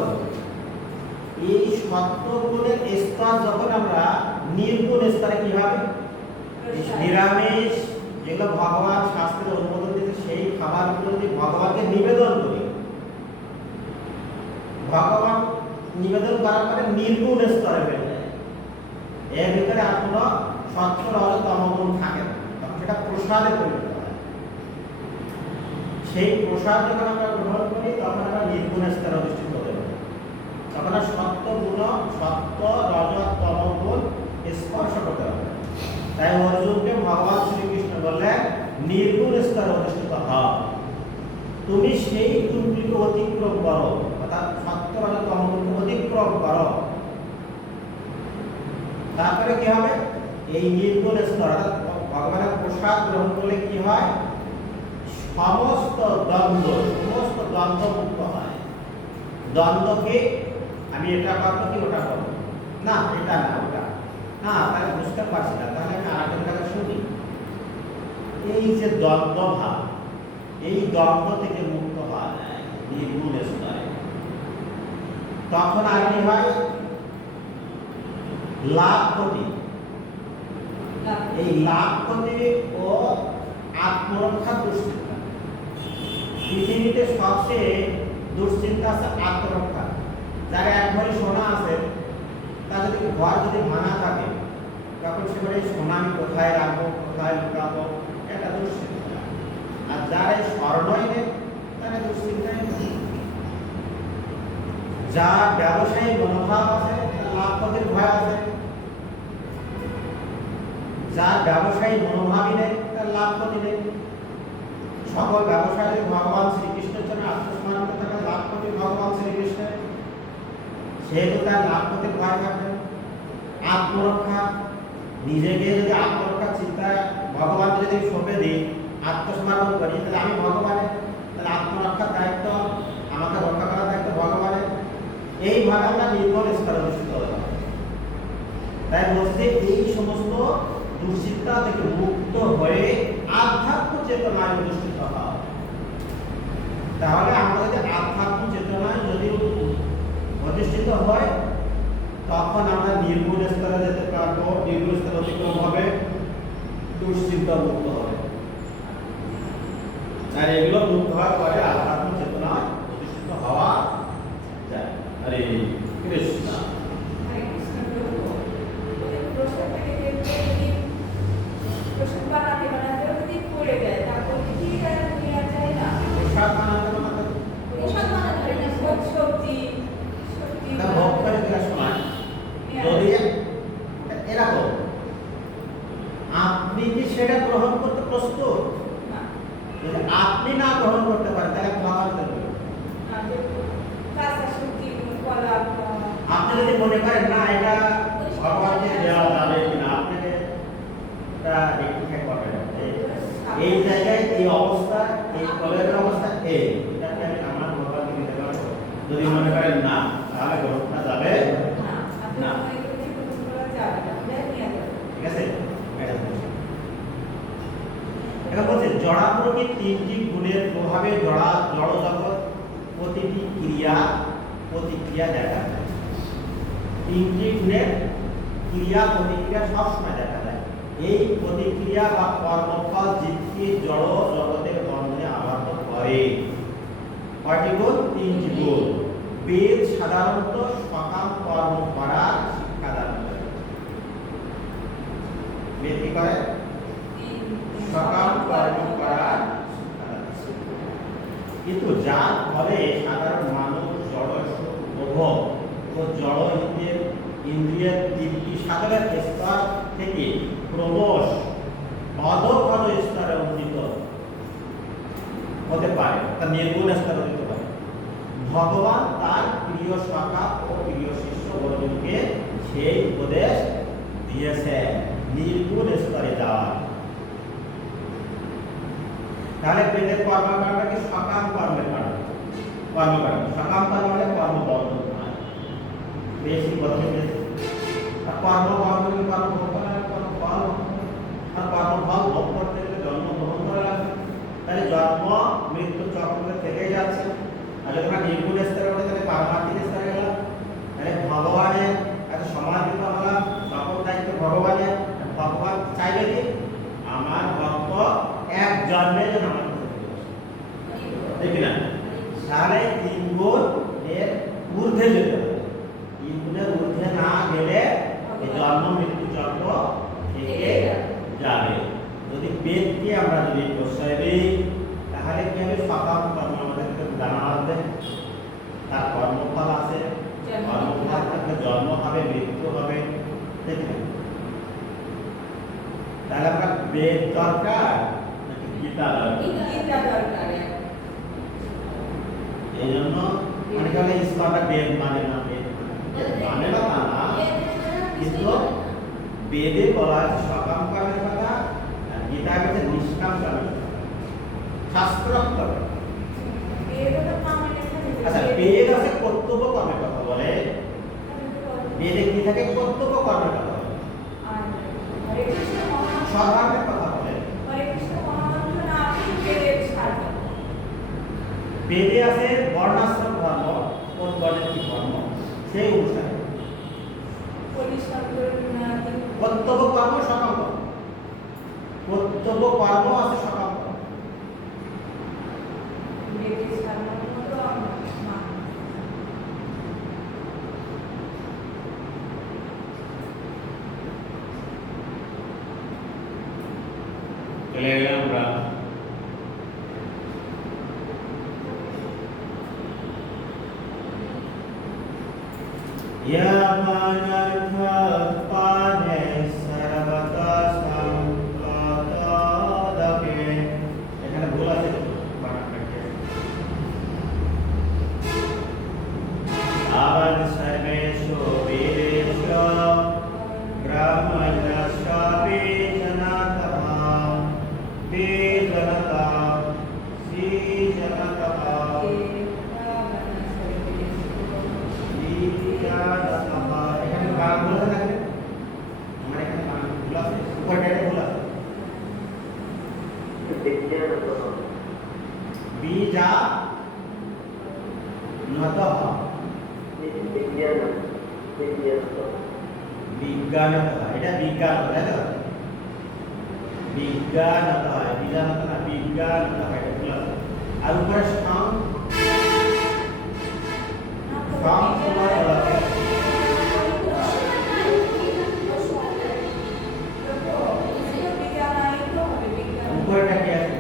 এই সত্য গুণের স্তর যখন আমরা নির্গুণ স্তরে কি হবে? নিরামিষ যেগুলো ভগবান শাস্ত্রে অনুমোদন দিয়েছে সেই খাবারগুলো যদি ভগবানকে নিবেদন করি, ভগবান নিবেদন করার পরে নির্গুণ স্তরে হয়ে যায়, এর ভিতরে আর কোনো সত্য রজ তম গুণ থাকে না, তখন সেটা প্রসাদে পরিণত হয়। সেই প্রসাদ যখন আমরা গ্রহণ করি তখন আমরা নির্গুণ স্তরে অধিষ্ঠিত হতে পারি, তখন আর সত্য গুণ, সত্য রজ তম গুণ স্পর্শ করতে হবে। তাই অর্জুনকে ভগবান শ্রীকৃষ্ণ বললেন, নির্গুণ স্তরে অধিষ্ঠিত হও, তুমি সেই গুণগুলিকে অতিক্রম করো, অর্থাৎ সত্য রজ তম গুণকে অতিক্রম করো। তারপরে কি হবে? এই নির্গুণ স্তর, অর্থাৎ ভগবানের প্রসাদ গ্রহণ করলে কি হয়? সমস্ত দ্বন্দ্ব মুক্ত হয়। দ্বন্দ্বকে আমি এটা করবো কি ওটা করবো, না এটা না ওটা না, তাহলে বুঝতে পারছি না, তাহলে আমি আরেকটা জায়গা শুনি। এই যে দ্বন্দ্ব ভাব, এই দ্বন্দ্ব থেকে মুক্ত হওয়া যায় নির্গুণ স্তরে, তখন আর কি হয়? লাভ ক্ষতি, এই লাভ ক্ষতি ও আত্মরক্ষা দুশ্চিন্তা। পৃথিবীতে সবচেয়ে দুশ্চিন্তা আছে আত্মরক্ষা। যারা এক ভরি সোনা আছে, তার যদি ঘর যদি ভাঙা থাকে, তখন সে বলে সোনা আমি কোথায় রাখবো, কোথায় লুকাবো, এটা দুশ্চিন্তা। আর যারা এই স্বর্ণই নেই, তারা দুশ্চিন্তাই নেই। যার ব্যবসায়ী মনোভাব আছে, তার লাভ ক্ষতির ভয় আছে। যার ব্যবসায়ী মনোভাবই নেই, তার লাভ ক্ষতি নেই। সকল ব্যবসায়ী ভগবান শ্রীকৃষ্ণের জন্য আত্মসমর্পণ করতে থাকে, লাভ ক্ষতি ভগবান শ্রীকৃষ্ণের, সেহেতু তার লাভ ক্ষতির ভয় থাকবে। আত্মরক্ষা, নিজেকে যদি আত্মরক্ষার চিন্তায় ভগবানকে যদি সঁপে দিই, আত্মসমর্পণ করি, তাহলে আমি ভগবানের, তাহলে আত্মরক্ষার দায়িত্ব, আমাকে রক্ষা করার দায়িত্ব ভগবানের। এইভাবে আমরা নির্মল স্তরে অধিষ্ঠিত হতে পারি। তাই বলছে এই সমস্ত দুশ্চিন্তা থেকে মুক্ত হয়ে আধ্যাত্ম চেতনায় অধিষ্ঠিত হওয়া। তাহলে আমরা যদি আধ্যাত্ম চেতনায় যদি অধিষ্ঠিত হয়, তখন আমরা নির্গুণ স্তরে যেতে পারবো, নির্গুণ স্তরে অতিক্রম হবে, দুশ্চিন্তা মুক্ত হবে। আর এগুলো মুক্ত হওয়ার পরে আধ্যাত্ম চেতনায় অধিষ্ঠিত হওয়া যায়। হরে কৃষ্ণ। হরে কৃষ্ণ প্রভু। ওই প্রসাদটাকে দেখতে যদি প্রসাদ বানাতে যদি পড়ে যায়, তারপর কি আর নেওয়া যায় না? প্রসাদ বানাতে বানাতে প্রসাদ বানাতে পারি না, সবজি এটা ভোগ করে দেওয়ার সময় যদি এরকম আপনি কি সেটা গ্রহণ করতে প্রস্তুত? না, যদি আপনি না গ্রহণ করতে পারেন, তাহলে খাবার দেবে। কাঁচা সবজি, কলা, আপনি যদি মনে করেন না এটা ভগবানকে দেওয়া যাবে কিনা, আপনাকে এটা রেকটিফাই করবেন। এই জায়গায় এই অবস্থা, এই কলের অবস্থা এই, এটাকে আমি আমার ভগবানকে দিতে পারবো। যদি মনে করেন না, তাহলে গ্রহণ করা যাবে না। ঠিক আছে? এটা বলছি। এটা বলছে জড়া প্রকৃতি তিনটি গুণের প্রভাবে জড় জগৎ প্রতিটি ক্রিয়া প্রতিক্রিয়া দেখা যায়। তিনটি গুণের ক্রিয়া প্রতিক্রিয়া সবসময় দেখা যায়। এই প্রতিক্রিয়া বা কর্মফল জীবকে জড় জগতের বন্ধনে আবদ্ধ করে। কয়টি গুণ? তিনটি গুণ। বেদ সাধারণত সকাম কর্ম করার শিক্ষা দান করে। বেদ কি করে? সকাম কর্ম করার শিক্ষা দান করে। কিন্তু যার ফলে সাধারণ মানুষ জড় সুখ উপভোগ ও জড় ইন্দ্রিয়ের তৃপ্তি সাধনের স্তর থেকে ক্রমশ অধঃপদ স্তরে উন্নীত হতে পারে, তা নির্গুণ স্তরে হতে পারে। ভগবান তার প্রিয় সখা ও প্রিয় শিষ্য অর্জুনকে সেই উপদেশ দিয়েছেন নির্গুণ স্তরে যাওয়ার। তাহলে বেদের কর্মকাণ্ডকে সকাম কর্মের কারণ, কর্মকাণ্ড সকাম কর্ম হলে কর্মবন্ধ নয়, বেশি বদলে গেছে। আর কর্মবন্ধ কি কর্মভোগ করা, কর্মফল, আর কর্মফল ভোগ করতে গেলে জন্ম গ্রহণ করা লাগবে। তাহলে জন্ম মৃত্যু চক্রে থেকেই যাচ্ছে। আর যখন নির্গুণ স্তরে ওঠে, তাহলে পারমার্থিক স্তরে গেলাম, তাহলে ভগবানের এত সমাধিত হলাম, সকল দায়িত্ব ভগবানের। ভগবান চাইলে কি আমার ভক্ত এক জন্মে যেন আমার ঠিক না, তাহলে তিন গুণ এর ঊর্ধ্বে যেতে হবে। তিন গুণের ঊর্ধ্বে না গেলে এই জন্ম মৃত্যু চক্র থেকে যাবে। যদি বেদকে আমরা যদি প্রশ্রয় দিই, তাহলে কি হবে? সকাম কর্ম আমাদেরকে জানা হবে, তার কর্মফল আছে, কর্মফল থাকলে জন্ম হবে, মৃত্যু হবে, ঠিক না? তাহলে আমরা বেদ দরকার নাকি গীতা দরকার? এই জন্য অনেকে বলে ইসলামটা বেদ মানে না, বেদ মানে না তা না, কিন্তু বেদে বলা আছে সকাম কর্মের কথা, আর গীতা বলছে নিষ্কাম কর্মের কথা, শাস্ত্রোক্ত। আচ্ছা, বেদ আছে কর্তব্য কর্মের কথা বলে, বেদে কি থাকে? কর্তব্য কর্মের কথা বলে। আর হরে কৃষ্ণ মহামন্ত্র স্বধর্মের কথা বলে। হরে কৃষ্ণ মহামন্ত্র না আপনি বেদের সার বেদে আছে বর্ণাশ্রম ধর্ম, কোন বর্ণের কি কর্ম সেই অনুসারে পরিষ্কার করে না কর্তব্য কর্ম সকাম কর্ম, কর্তব্য কর্ম আছে সকাম কর্ম। বেদের সার মতো মা চলে গেলাম আমরা পানে সর্বদা সম্পদকে, এখানে ভুল আছে বানানটাকে। আবাদ সর্বেষু বেদেষু ব্রাহ্মণস্যাপি জনতঃ বেজনতা শ্রীজনতঃ এখানে বানান ভুল আছে নাকি? আমার এখানে বানান ভুল আছে, উপরটাতে ভুল আছে। বীজা নতঃ বিজ্ঞানতঃ, এটা বিজ্ঞান তাই তো? বিজ্ঞানতঃ, বিজ্ঞানতঃ না, বিজ্ঞানতঃ, এটা ভুল আছে। আর উপরে সং সং সময় ভুল আছে। উপরেটা কি আছে?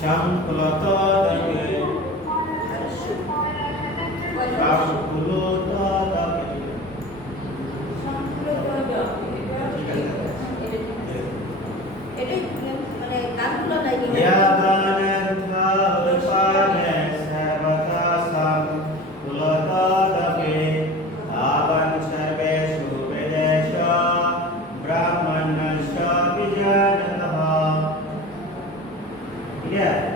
সংকুলতদকে, সংকুলতদকে। ইয়াবানার্থাপানে সর্বদা সংকুলতদকে আবান সর্বেষু বেদেষু ব্রাহ্মণস্যাপি জনতঃ। ঠিক আছে?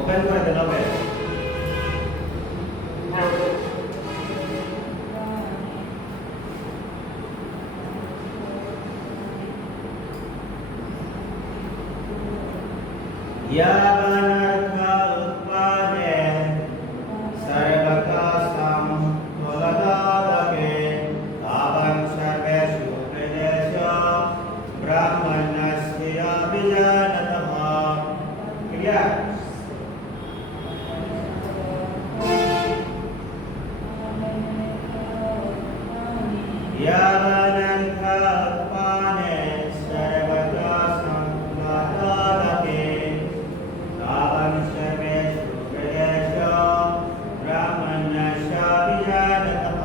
ওপেন করে দেন, ওপেন। ইয়াবানার্থা উৎপাদে সর্বদা সম্পদকে আবান সর্বেষু বেদেষু ব্রাহ্মণস্যাপি জনতঃ। ক্লিয়ার? ইয়াবানার্থাপানে সর্বদা সম্পদকে আবান সর্বেষু বেদেষু ব্রাহ্মণস্যাপি জনতঃ।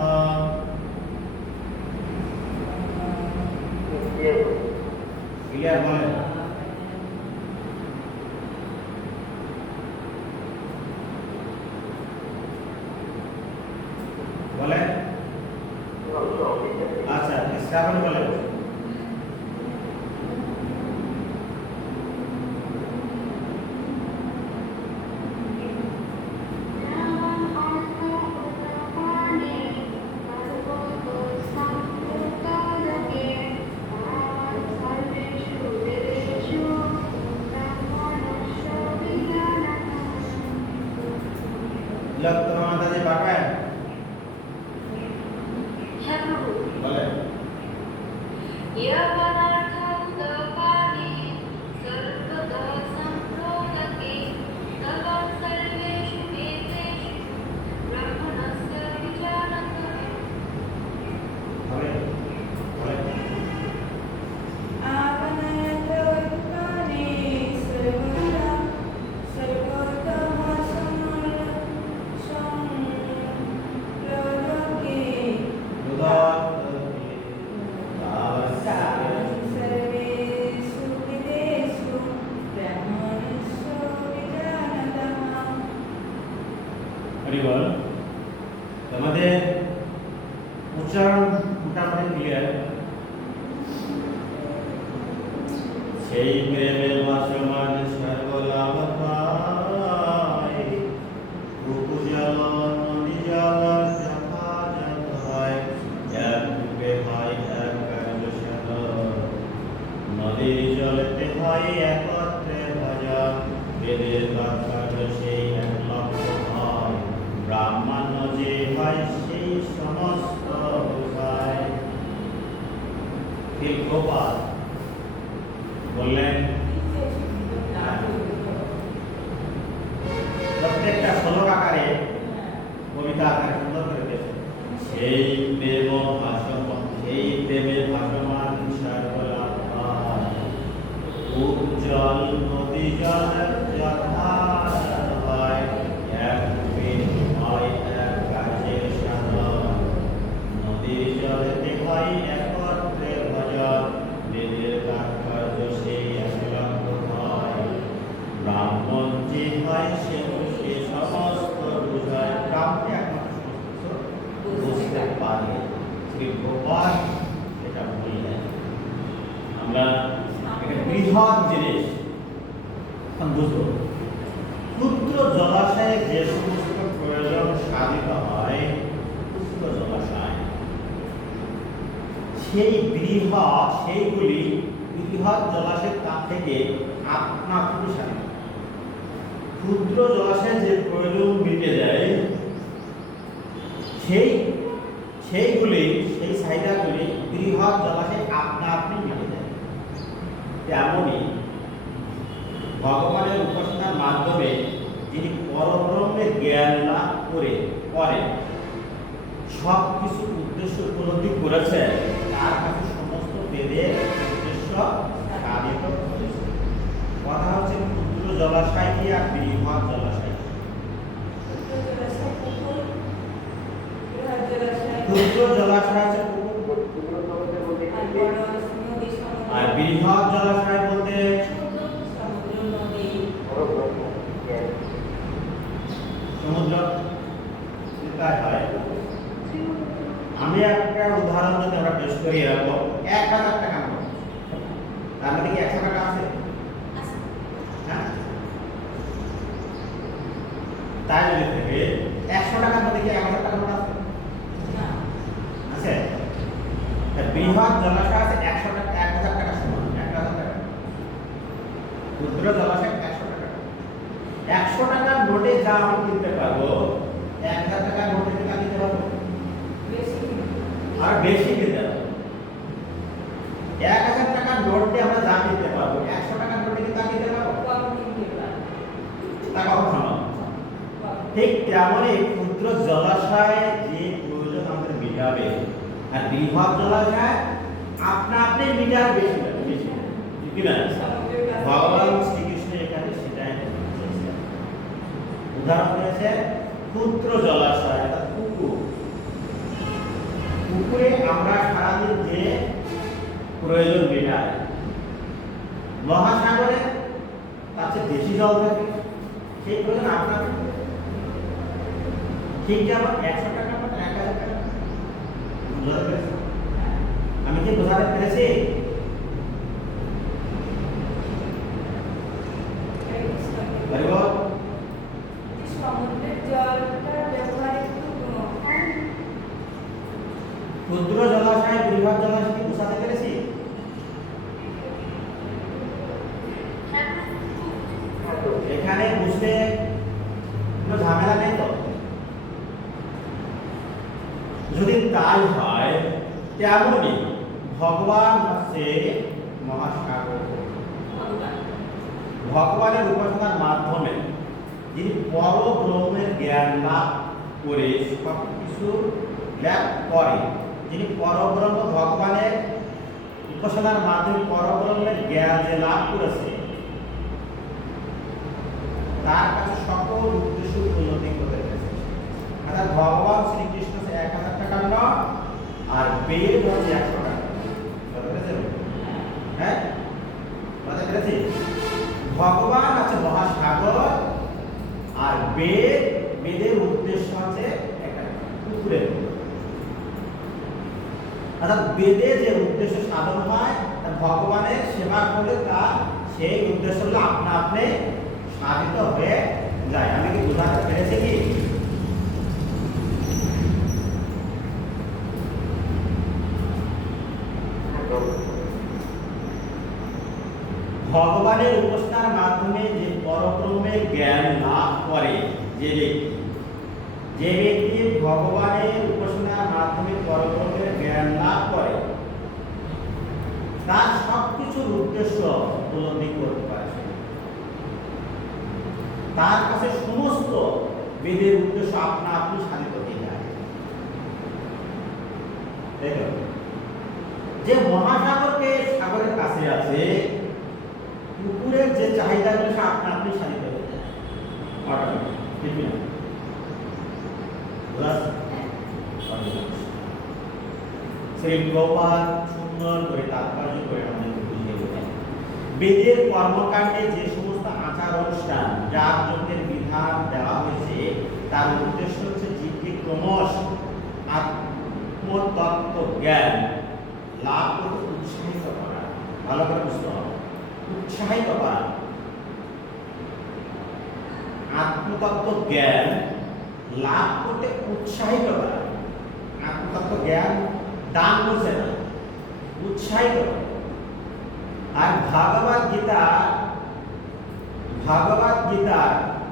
ক্লিয়ার বলেন? বলেন। আচ্ছা, শ্রাবণ বলেন। লোক তোমার মাথায় পারবেন? বলেন। উচ্চারণ মোটামুটি ক্লিয়ার। সেই প্রেমে ভাসমান সর্বলাভ পায়, উপজল নদী জল যথাযথ হয়, এক রূপে হয় এক কার্যশাল, নদীর জলেতে হয় একত্রে ভজন, বেদের তাৎপর্য সেই এক লক্ষ্য হয়, ব্রাহ্মণ্য যে হয় সেই সমস্ত উপায়। গোপাল বললেন প্রত্যেকটা শ্লোক আকারে কবিতা আকারে সুন্দর করে দিয়েছেন। সেই প্রেম ভাসমান, সেই প্রেমে ভাসমান সর্বলাভ পায়, উজ্জ্বল নদী জল যথাযথ হয়, এক রূপে হয় এক কার্যের সাধন, নদীর জলেতে হয় একত্রে ভজন, বেদের তাৎপর্য সেই এক লক্ষ্য হয়, ব্রাহ্মণ যে হয় সে সমস্ত বুঝায়। ব্রাহ্মণে একমাত্র সমস্ত বুঝতে পারে। শ্রী গোপাল এটা বললেন। আমরা একটা বৃহৎ জিনিস এখন বুঝবো। ক্ষুদ্র জলাশয়ে যে সমস্ত প্রয়োজন সাধিত হয়, ক্ষুদ্র জলাশয় সেই বৃহৎ, সেইগুলি বৃহৎ জলাশয়ের তার থেকে আপনা আপনি সাধিত। ক্ষুদ্র জলাশয়ে যে প্রয়োজন মিটে যায়, সেইগুলি, সেই চাহিদাগুলি বৃহৎ জলাশয়ে আপনা আপনি মিটে যায়। তেমনই ভগবানের উপাসনার মাধ্যমে যিনি পরব্রহ্মের জ্ঞান লাভ করেন, সব কিছু উদ্দেশ্য উপলব্ধি করেছেন, তার কাছে সমস্ত বেদের উদ্দেশ্য সাধিত হয়েছে। কথা হচ্ছে ক্ষুদ্র জলাশয় কি আর বৃহৎ জলাশয়। ক্ষুদ্র জলাশয় আছে আর বৃহৎ জলাশয় বলতে সমুদ্র। হয় আমি একটা উদাহরণ যদি আমরা পেশ করি, এরকম 1000 টাকা নোট, তার মধ্যে কি 100 টাকা আছে? হ্যাঁ, তাই যদি থেকে 100 টাকার মধ্যে কি 1000 টাকা নোট আছে? আছে। বৃহৎ জলাশয় আছে 100 টাকা, 1000 টাকা সমান 1000 টাকা। ক্ষুদ্র জলাশয় 100 টাকা। 100 টাকার নোটে যা আমি কিনতে পারবো, 1000 টাকার নোটে কি কিনতে পারবো? আর বেশি কিনতে পারবো। 1000 টাকার নোটে আমরা যা কিনতে পারবো, 100 টাকার নোটে কি তা কিনতে পারবো? তা কখন সম্ভব? ঠিক তেমনই ক্ষুদ্র জলাশয়ে যে প্রয়োজন আমাদের মিটাবে, আর বৃহৎ জলাশয় আপনা আপনি মিটার বেশি বেশি, ঠিক না? ভগবান শ্রীকৃষ্ণ এখানে সেটাই বলেছেন। উদাহরণ রয়েছে ক্ষুদ্র জলাশয়, অর্থাৎ পুকুর। পুকুরে আমরা সারাদিন যে প্রয়োজন মেটাই, মহাসাগরে তার চেয়ে বেশি জল থাকে, সেই প্রয়োজন আপনার। ঠিক যেমন 100 টাকা বা 1000 টাকা। আমি কি বোঝাতে পেরেছি? ক্ষুদ্র জলাশয় বৃহৎ জলাশয় কি বোঝাতে পেরেছি? এখানে বুঝতে কোনো ঝামেলা নেই তো? যদি তাই হয়, তেমনই ভগবান হচ্ছে মহাসাগর। ভগবানের উপাসনার মাধ্যমে যিনি পরব্রহ্মের জ্ঞান লাভ করে সব কিছু লাভ করে, যিনি পরব্রহ্ম, ভগবানের উপাসনার মাধ্যমে পরব্রহ্মের জ্ঞান যে লাভ করেছে, তার কাছে সকল উদ্দেশ্য উন্নতি করতে পেরেছে। অর্থাৎ ভগবান শ্রীকৃষ্ণ 1000 টাকার নোট আর বেদ হচ্ছে 100 টাকা। হ্যাঁ, বুঝতে পেরেছি? ভগবান আছে মহাসাগর, আর বেদের উদ্দেশ্য হচ্ছে একটা পুকুরের। অর্থাৎ বেদে যে উদ্দেশ্য সাধন হয় তা ভগবানের সেবা করলে তা সেই উদ্দেশ্যগুলো আপনা আপনি সাধিত হয়ে যায়। আমি কি বোঝাতে পেরেছি কি? ভগবানের উপাসনার মাধ্যমে যে পরব্রহ্মের জ্ঞান লাভ করে যে ব্যক্তি ভগবানের উপাসনার মাধ্যমে পরব্রহ্মের জ্ঞান লাভ করে তার সবকিছুর উদ্দেশ্য উপলব্ধি করতে পারে। তার কাছে সমস্ত বেদের উদ্দেশ্য আপনা আপনি সাধিত হয়ে যায়। দেখো, যে মহাসাগরকে সাগরের কাছে আছে, পুকুরের যে চাহিদাগুলো সে আপনা আপনি সাধিত হয়ে যায়। ঠিক না? সেই প্রবাদ সুন্দর করে তাৎপর্য করে আমাদের বুঝিয়ে বোঝায়। বেদের কর্মকাণ্ডে যে সমস্ত আচার অনুষ্ঠান যার যজ্ঞের বিধান দেওয়া হয়েছে তার উদ্দেশ্য হচ্ছে জীবকে ক্রমশ আত্মতত্ত্ব জ্ঞান লাভ করতে উৎসাহিত করা। ভালো করে বুঝতে হবে, উৎসাহিত করা। আত্মতত্ত্ব জ্ঞান লাভ করতে উৎসাহিত করা। আত্মতত্ত্ব জ্ঞান দান করছে না, উৎসাহিত। আর ভগবদ গীতার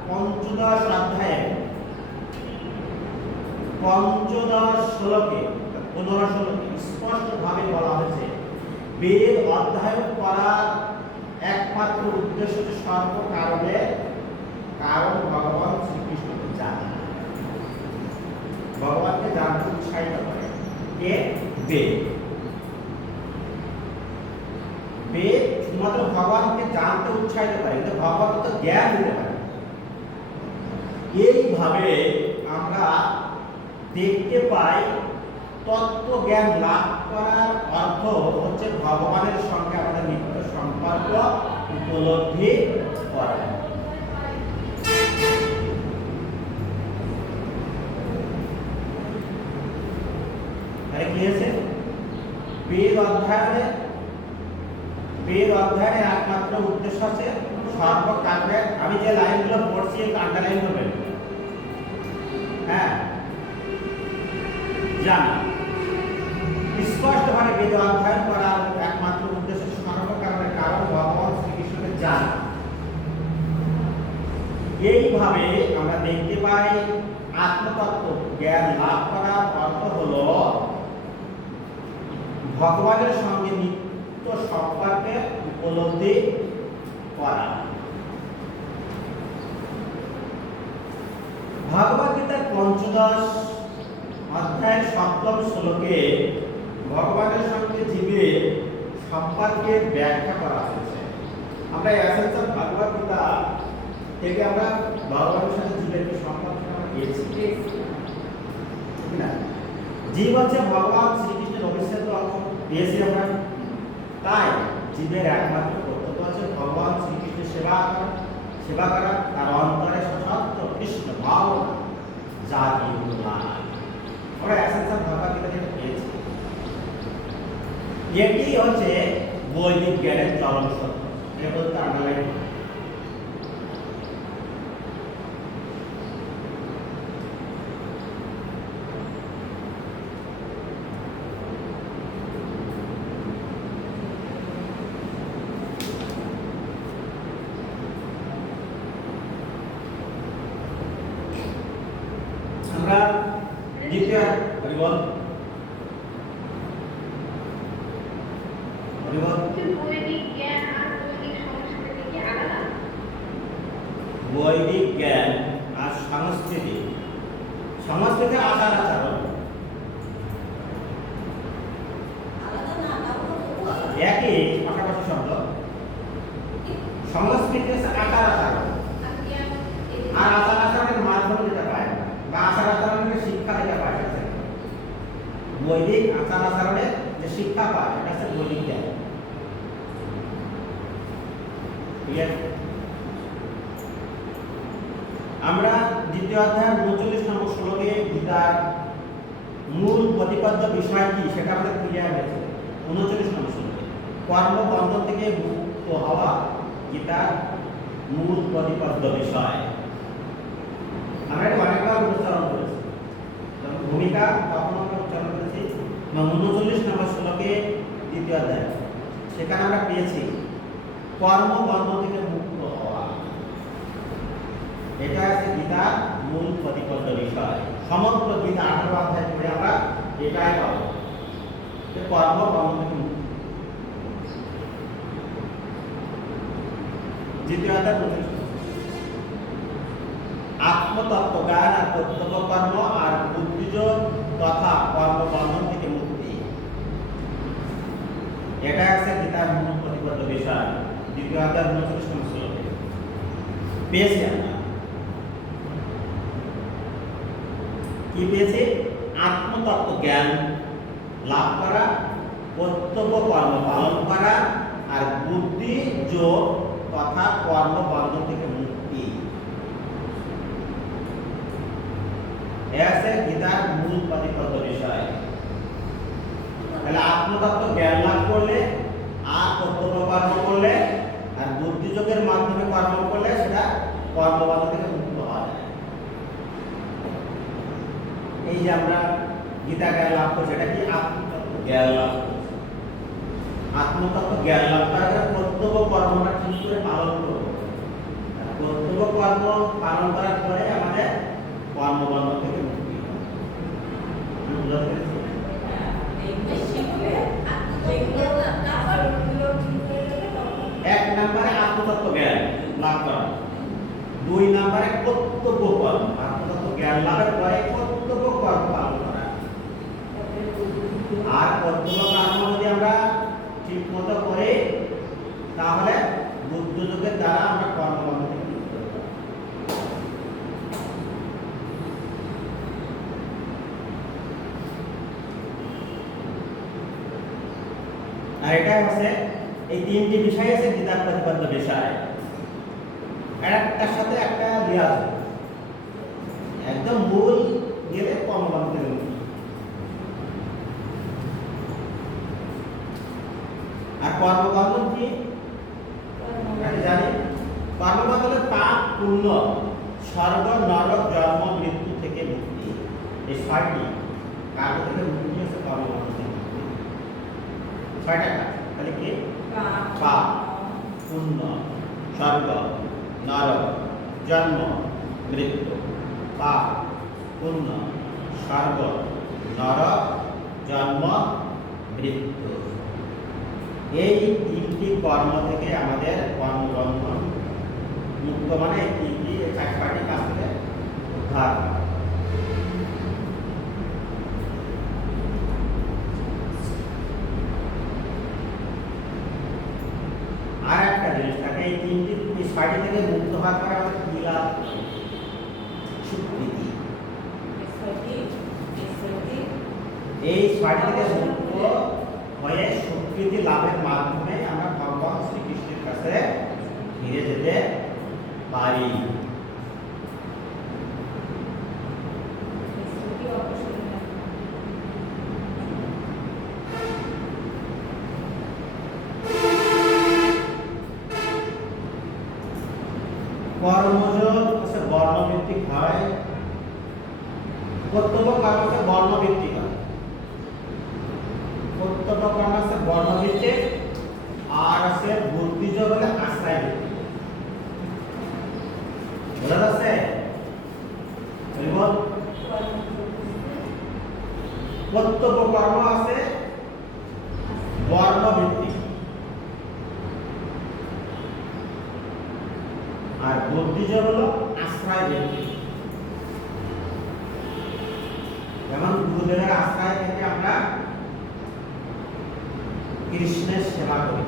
পঞ্চদশ অধ্যায়ে 15 শ্লোকে স্পষ্ট ভাবে বলা হয়েছে বেদ অধ্যয়ন করার একমাত্র উদ্দেশ্য হচ্ছে সর্বকারণের কারণ ভগবান শ্রীকৃষ্ণকে জানা। ভগবানকে জানতে উৎসাহিত করে কে? বেদ। বেদ শুধুমাত্র ভগবানকে জানতে উৎসাহিত করে, কিন্তু ভগবান তো জ্ঞান দিতে পারে। এইভাবে আমরা দেখতে পাই তত্ত্ব জ্ঞান লাভ করার অর্থ হচ্ছে ভগবানের সঙ্গে আমাদের নিত্য সম্পর্ক উপলব্ধি করা। তাহলে কি হয়েছে? বেদ অধ্যয়নের একমাত্র উদ্দেশ্য আছে সর্বকাণ্ডে। আমি যে লাইনগুলো পড়ছি আন্ডারলাইন করবেন, হ্যাঁ, জানা স্পষ্টভাবে বেদ অধ্যয়ন করার একমাত্র উদ্দেশ্য সর্বকারণের কারণ ভগবান শ্রীকৃষ্ণকে জানা। এইভাবে আমরা দেখতে পাই আত্মতত্ত্ব জ্ঞান লাভ করার অর্থ হলো ভগবানের সঙ্গে নিত্য সম্পর্কে উপলব্ধি করা। ভগবদ গীতার 15 অধ্যায়ের 7ম শ্লোকে ভগবানের সঙ্গে জীবের সম্পর্কের ব্যাখ্যা করা হয়েছে। আমরা এসেন্স অফ ভগবদ গীতা থেকে আমরা ভগবানের সাথে জীবের কি সম্পর্ক আমরা পেয়েছি, ঠিক না? জীব হচ্ছে ভগবান শ্রীকৃষ্ণের অভিষেক অংশ পেয়েছি আমরা। তাই জীবের একমাত্র কর্তব্য হচ্ছে ভগবান শ্রীকৃষ্ণের সেবা করা, তার অন্তরে সত্য কৃষ্ণ ভাবনা জাগিয়ে তোলা। আমরা এসেন্স অফ ভগবদ গীতা থেকে পেয়েছি। এটি হচ্ছে বৈদিক জ্ঞানের চরম সত্য। এটা বলতে আন্ডারলাইন। আমরা দ্বিতীয় হরিবল বৈদিক জ্ঞান আর বৈদিক সংস্কৃতি কি আলাদা? বৈদিক জ্ঞান আর সংস্কৃতি আচার আচরণ একই পাশাপাশি শব্দ। সংস্কৃতি হচ্ছে আচার আচরণ, আর আচার আচরণের মাধ্যমে যেটা পায় বা আচার আচরণের শিক্ষা যেটা পায়, বৈদিক আচার আচরণের যে শিক্ষা পায় এটা হচ্ছে বৈদিক জ্ঞান। ঠিক আছে? আমরা দ্বিতীয় অধ্যায় 39 নম্বর শ্লোকে গীতার মূল প্রতিপাদ্য বিষয় কি সেটা আমাদের ক্লিয়ার হয়েছে 39 নম্বর শ্লোকে। কর্মবন্ধন থেকে মুক্ত হওয়া গীতার মূল প্রতিপাদ্য বিষয়। আমরা এটা অনেকবার উচ্চারণ করেছি, যেমন ভূমিকা তখন আমরা উচ্চারণ করেছি 39 নম্বর শ্লোকে দ্বিতীয় অধ্যায়, সেখানে আমরা পেয়েছি কর্মবন্ধন থেকে মুক্ত হওয়া। এটা আছে গীতার মূল প্রতিপাদ্য বিষয়। সমগ্র গীতা 18 অধ্যায় পড়ে আমরা এটাই পাবো যে কর্মবন্ধন থেকে মুক্তি। দ্বিতীয় অধ্যায় 25 আত্মতত্ত্ব জ্ঞান আর কর্তব্য কর্ম আর বুদ্ধিযোগ তথা কর্মবন্ধন থেকে মুক্তি। এটা আছে গীতার মূল প্রতিপাদ্য বিষয়। দ্বিতীয় অধ্যায় 39 নম্বর শ্লোকে পেয়েছি আমরা কি পেয়েছি? আত্মতত্ত্ব জ্ঞান লাভ করা, কর্তব্য কর্ম পালন করা আর বুদ্ধি যোগ তথা কর্মবন্ধন থেকে মুক্তি। ऐसे गीतार मूल प्रतिपद्य विषय। তাহলে আত্মতত্ত্ব জ্ঞান লাভ করলে আর কর্তব্য কর্ম করলে আর বুদ্ধি যোগের মাধ্যমে কর্ম করলে সেটা কর্মবন্ধন থেকে মুক্ত হওয়া যায়। এই যে আমরা গীতা জ্ঞান লাভ করছি সেটা কি আত্মতত্ত্ব জ্ঞান লাভ করছি। আত্মতত্ত্ব জ্ঞান লাভ করার কর্তব্য কর্মটা ঠিক করে পালন করব। কর্তব্য কর্ম পালন করার পরে আমাদের কর্মবন্ধন থেকে মুক্তি হবে। বুঝতে পেরেছি? এক নম্বরে আত্মতত্ত্ব জ্ঞান লাভ করা, 2 নম্বরে কর্তব্য কর্ম। আত্মতত্ত্ব জ্ঞান লাভের পরে কর্তব্য কর্ম পালন করা। আর কর্তব্য কর্ম যদি আমরা ঠিক মতো করি তাহলে বুদ্ধ যোগের দ্বারা আমরা কর্মবন্ধন থেকে মুক্ত হতে পারব। আর এটা হচ্ছে এই 3টি বিষয় আছে গীতার প্রতিপাদ্য বিষয়। একটার সাথে একটা লিয়াজ একদম মূল গেলে কর্মবন্ধন থেকে মুক্তি। আর কর্মবন্ধন কি আমরা জানি? কর্মবন্ধনে পাপ পুণ্য স্বর্গ নরক জন্ম মৃত্যু থেকে মুক্তি। এই 6টি কার্য থেকে মুক্তি হচ্ছে কর্মবন্ধন থেকে মুক্তি। 6টা কাজ তাহলে কি? পাপ পুণ্য স্বর্গ নরক জন্ম মৃত্যু। পাপ পুণ্য স্বর্গ নরক জন্ম মৃত্যু। এই 3টি কর্ম থেকে আমাদের কর্মবন্ধন মুক্ত, মানে এই 3টি 4টি কাজ থেকে উদ্ধার। আর একটা জিনিস থাকে, এই 6টি থেকে মুক্ত হওয়ার পরে আমাদের কি লাভ? স্বীকৃতি। এই 6টি থেকে মুক্ত হয়ে স্বীকৃতি লাভের মাধ্যমে আমরা ভগবান শ্রীকৃষ্ণের কাছে ফিরে যেতে পারি। কর্মযোগ হচ্ছে বর্ণভিত্তিক হয়, কর্তব্য কর্ম হচ্ছে বর্ণভিত্তিক হয়। কর্তব্য কর্ম হচ্ছে বর্ণভিত্তিক আর আছে বুদ্ধিযোগ হলে আশ্রয় ভিত্তিক। বোঝা যাচ্ছে? কর্তব্য কর্ম আছে বর্ণভিত্তিক আর বুদ্ধিযোগ হলো আশ্রয় ভিত্তিক। যেমন গুরুদেবের আশ্রয় থেকে আমরা কৃষ্ণের সেবা করি।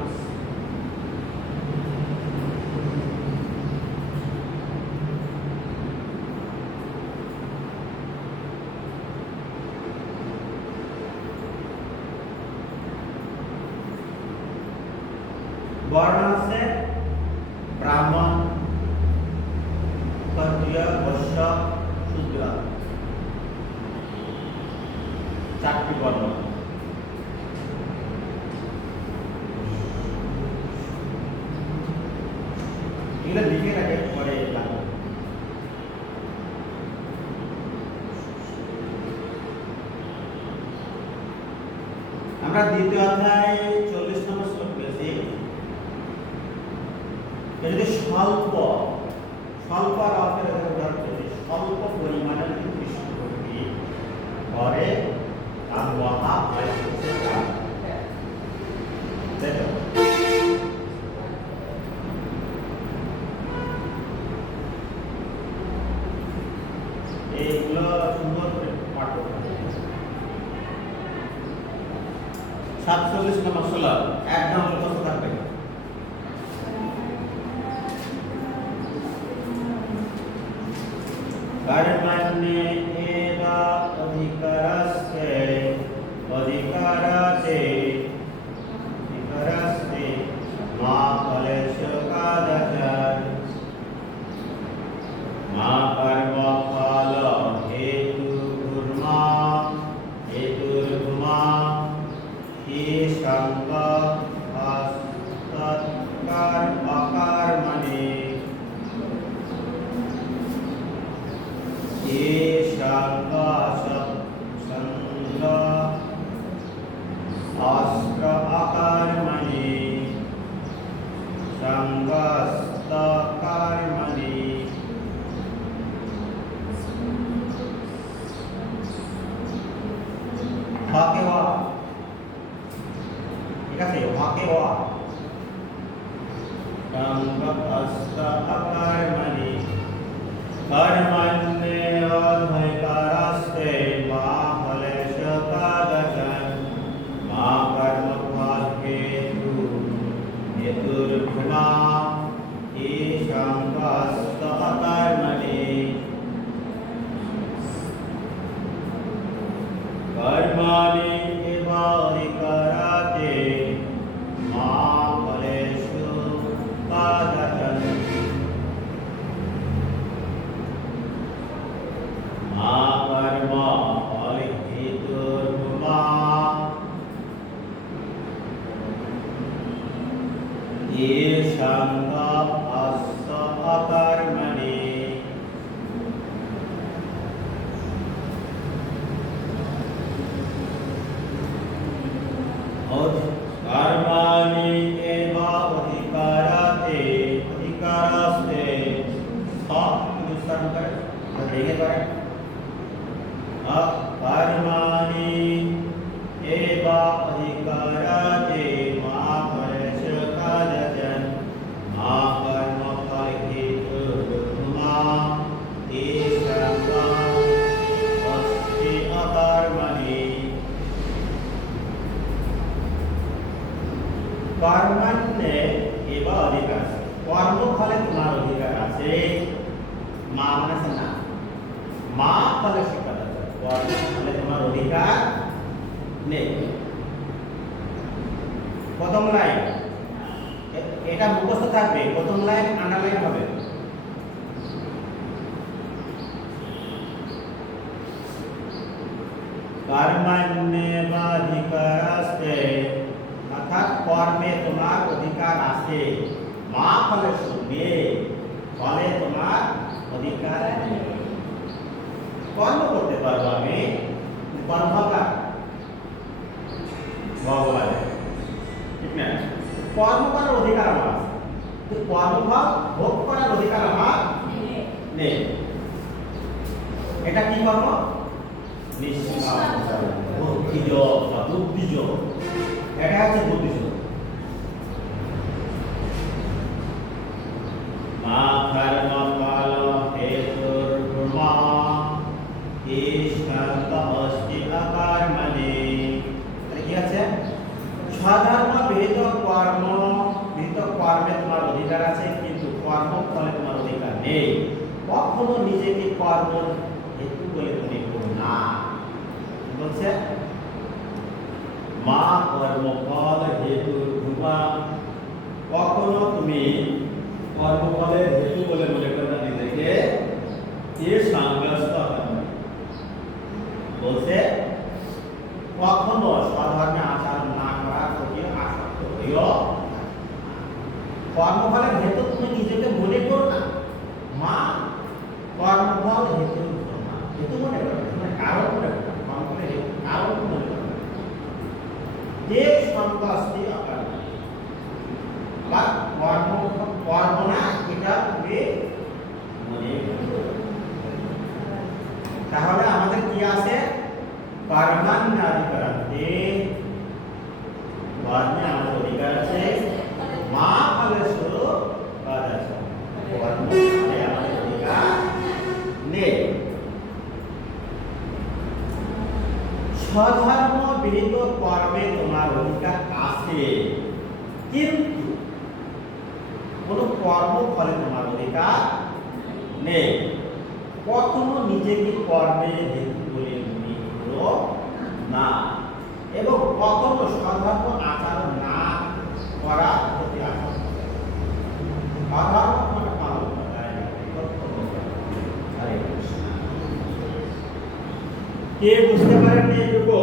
বর্ণ আছে ব্রাহ্মণ ক্ষত্রিয় বৈশ্য শূদ্র। চারটি বর্ণ। এগুলো লিখে রাখে পরে লাগবে। আমরা দ্বিতীয় অধ্যায় 40 নম্বর শ্লোক পেয়েছি। যদি স্বল্প স্বল্প অর্থের উদাহরণ পেয়েছি, স্বল্প পরিমাণের যদি কৃষ্ণ ভক্তি করে তার ওয়াহা আইসে কাজ। দেখো এইগুলো সুন্দর করে পাঠ করতে হবে। 47 নম্বর শ্লোক একদম মুখস্থ থাকবে। कर्मण्ये एव अधिकारस्ते अधिकारते अधिकारस्ते मा फलेषु कदाचन मा कर्मफल हेतुर्मा हेतुर्मा हि संग हस्तत्कार अकर्मणि शास्त्र अकर्मणि संगस्त कर्मणि वाक्यवा ঠিক আছে वाक्यवा संगस्त अकर्मणि कर्मण्येव अधिकारस्ते मा फलेषु कदाचन मा कर्मफल हेतुर्मा हि संगस्त अकर्मणि कर्मणि एव अधिकारते मा फलेषु कदाचन मा कर्म फल हेतुर्मा ये संग हस्त अकर्मणि कर्मणि एव अधिकारते अधिकारस्ते अनुसरण करें कर्मणि एव अधिकारते मा फलेषु कदाचन मा कर्मफल हेतुर्मा हि संग हस्ते अकर्मणि कर्मण्ये एव अधिकार কর্মফলে তোমার অধিকার আছে মা মানে না মা ফলে শিক্ষা কর্মফলে তোমার অধিকার নেই। প্রথম লাইন এটা মুখস্থ থাকবে, প্রথম লাইন আন্ডারলাইন হবে। কর্মণ্যেবাধিকারস্তে অর্থাৎ কর্মে তোমার অধিকার আছে, মা ফলে শুনবে ফলে তোমার অধিকার নেই। কর্ম করতে পারবো আমি, কর্মকার ভগবান, ঠিক না? কর্ম করার অধিকার আমার আছে, কিন্তু কর্মভাব ভোগ করার অধিকার আমার নেই। এটা কি কর্ম? বুদ্ধিযোগ বা বুদ্ধিযোগ, এটা হচ্ছে বুদ্ধিযোগ। মা কর্ম ফল হেতুর্মা ইষ্কান্ত অস্তি অকর্মণি। কি আছে? সাধারণ বিহিত কর্মে তোমার অধিকার আছে, কিন্তু কর্ম ফলে তোমার অধিকার নেই। কখনো নিজেকে কর্ম হেতু বলে মনে করো না। বলছে মা কর্মফল হেতুর্মা, কখনো তুমি কর্মফলের হেতু বলে মনে করো না নিজেকে। এ সংগ্রস্ত বলছে কখনো স্বধর্মে আচরণ না করার প্রতি আসক্ত হইও না। কর্মফলের হেতু তুমি নিজেকে মনে করো না, মা কর্মফল হেতু না, হেতু মনে করো না, মানে কারণ মনে করো না, কর্মফলের হেতু কারণ মনে করো না। যে সন্তুষ্টি আকার বা কর্ম না, এটা তুমি মনে করো। তাহলে আমাদের কি আছে? কর্মান্নাধিকারান্তে, কর্মে আমাদের অধিকার আছে। মা ফলেষু কদাচন, কর্মে আমাদের অধিকার নেই। স্বধর্ম বিহিত কর্মে তোমার অধিকার আছে, কিন্তু কোন কর্ম ফলে তোমার অধিকার নেই। কখনো নিজেকে কর্মের হেতু বলে মনে করো না, এবং কখনো স্বধর্ম আচরণ না করার প্রতি আসক্ত হও না। স্বধর্ম মানে পালন করা, কর্তব্য করা। হরে কৃষ্ণ। কে বুঝতে পারেন এইটুকু?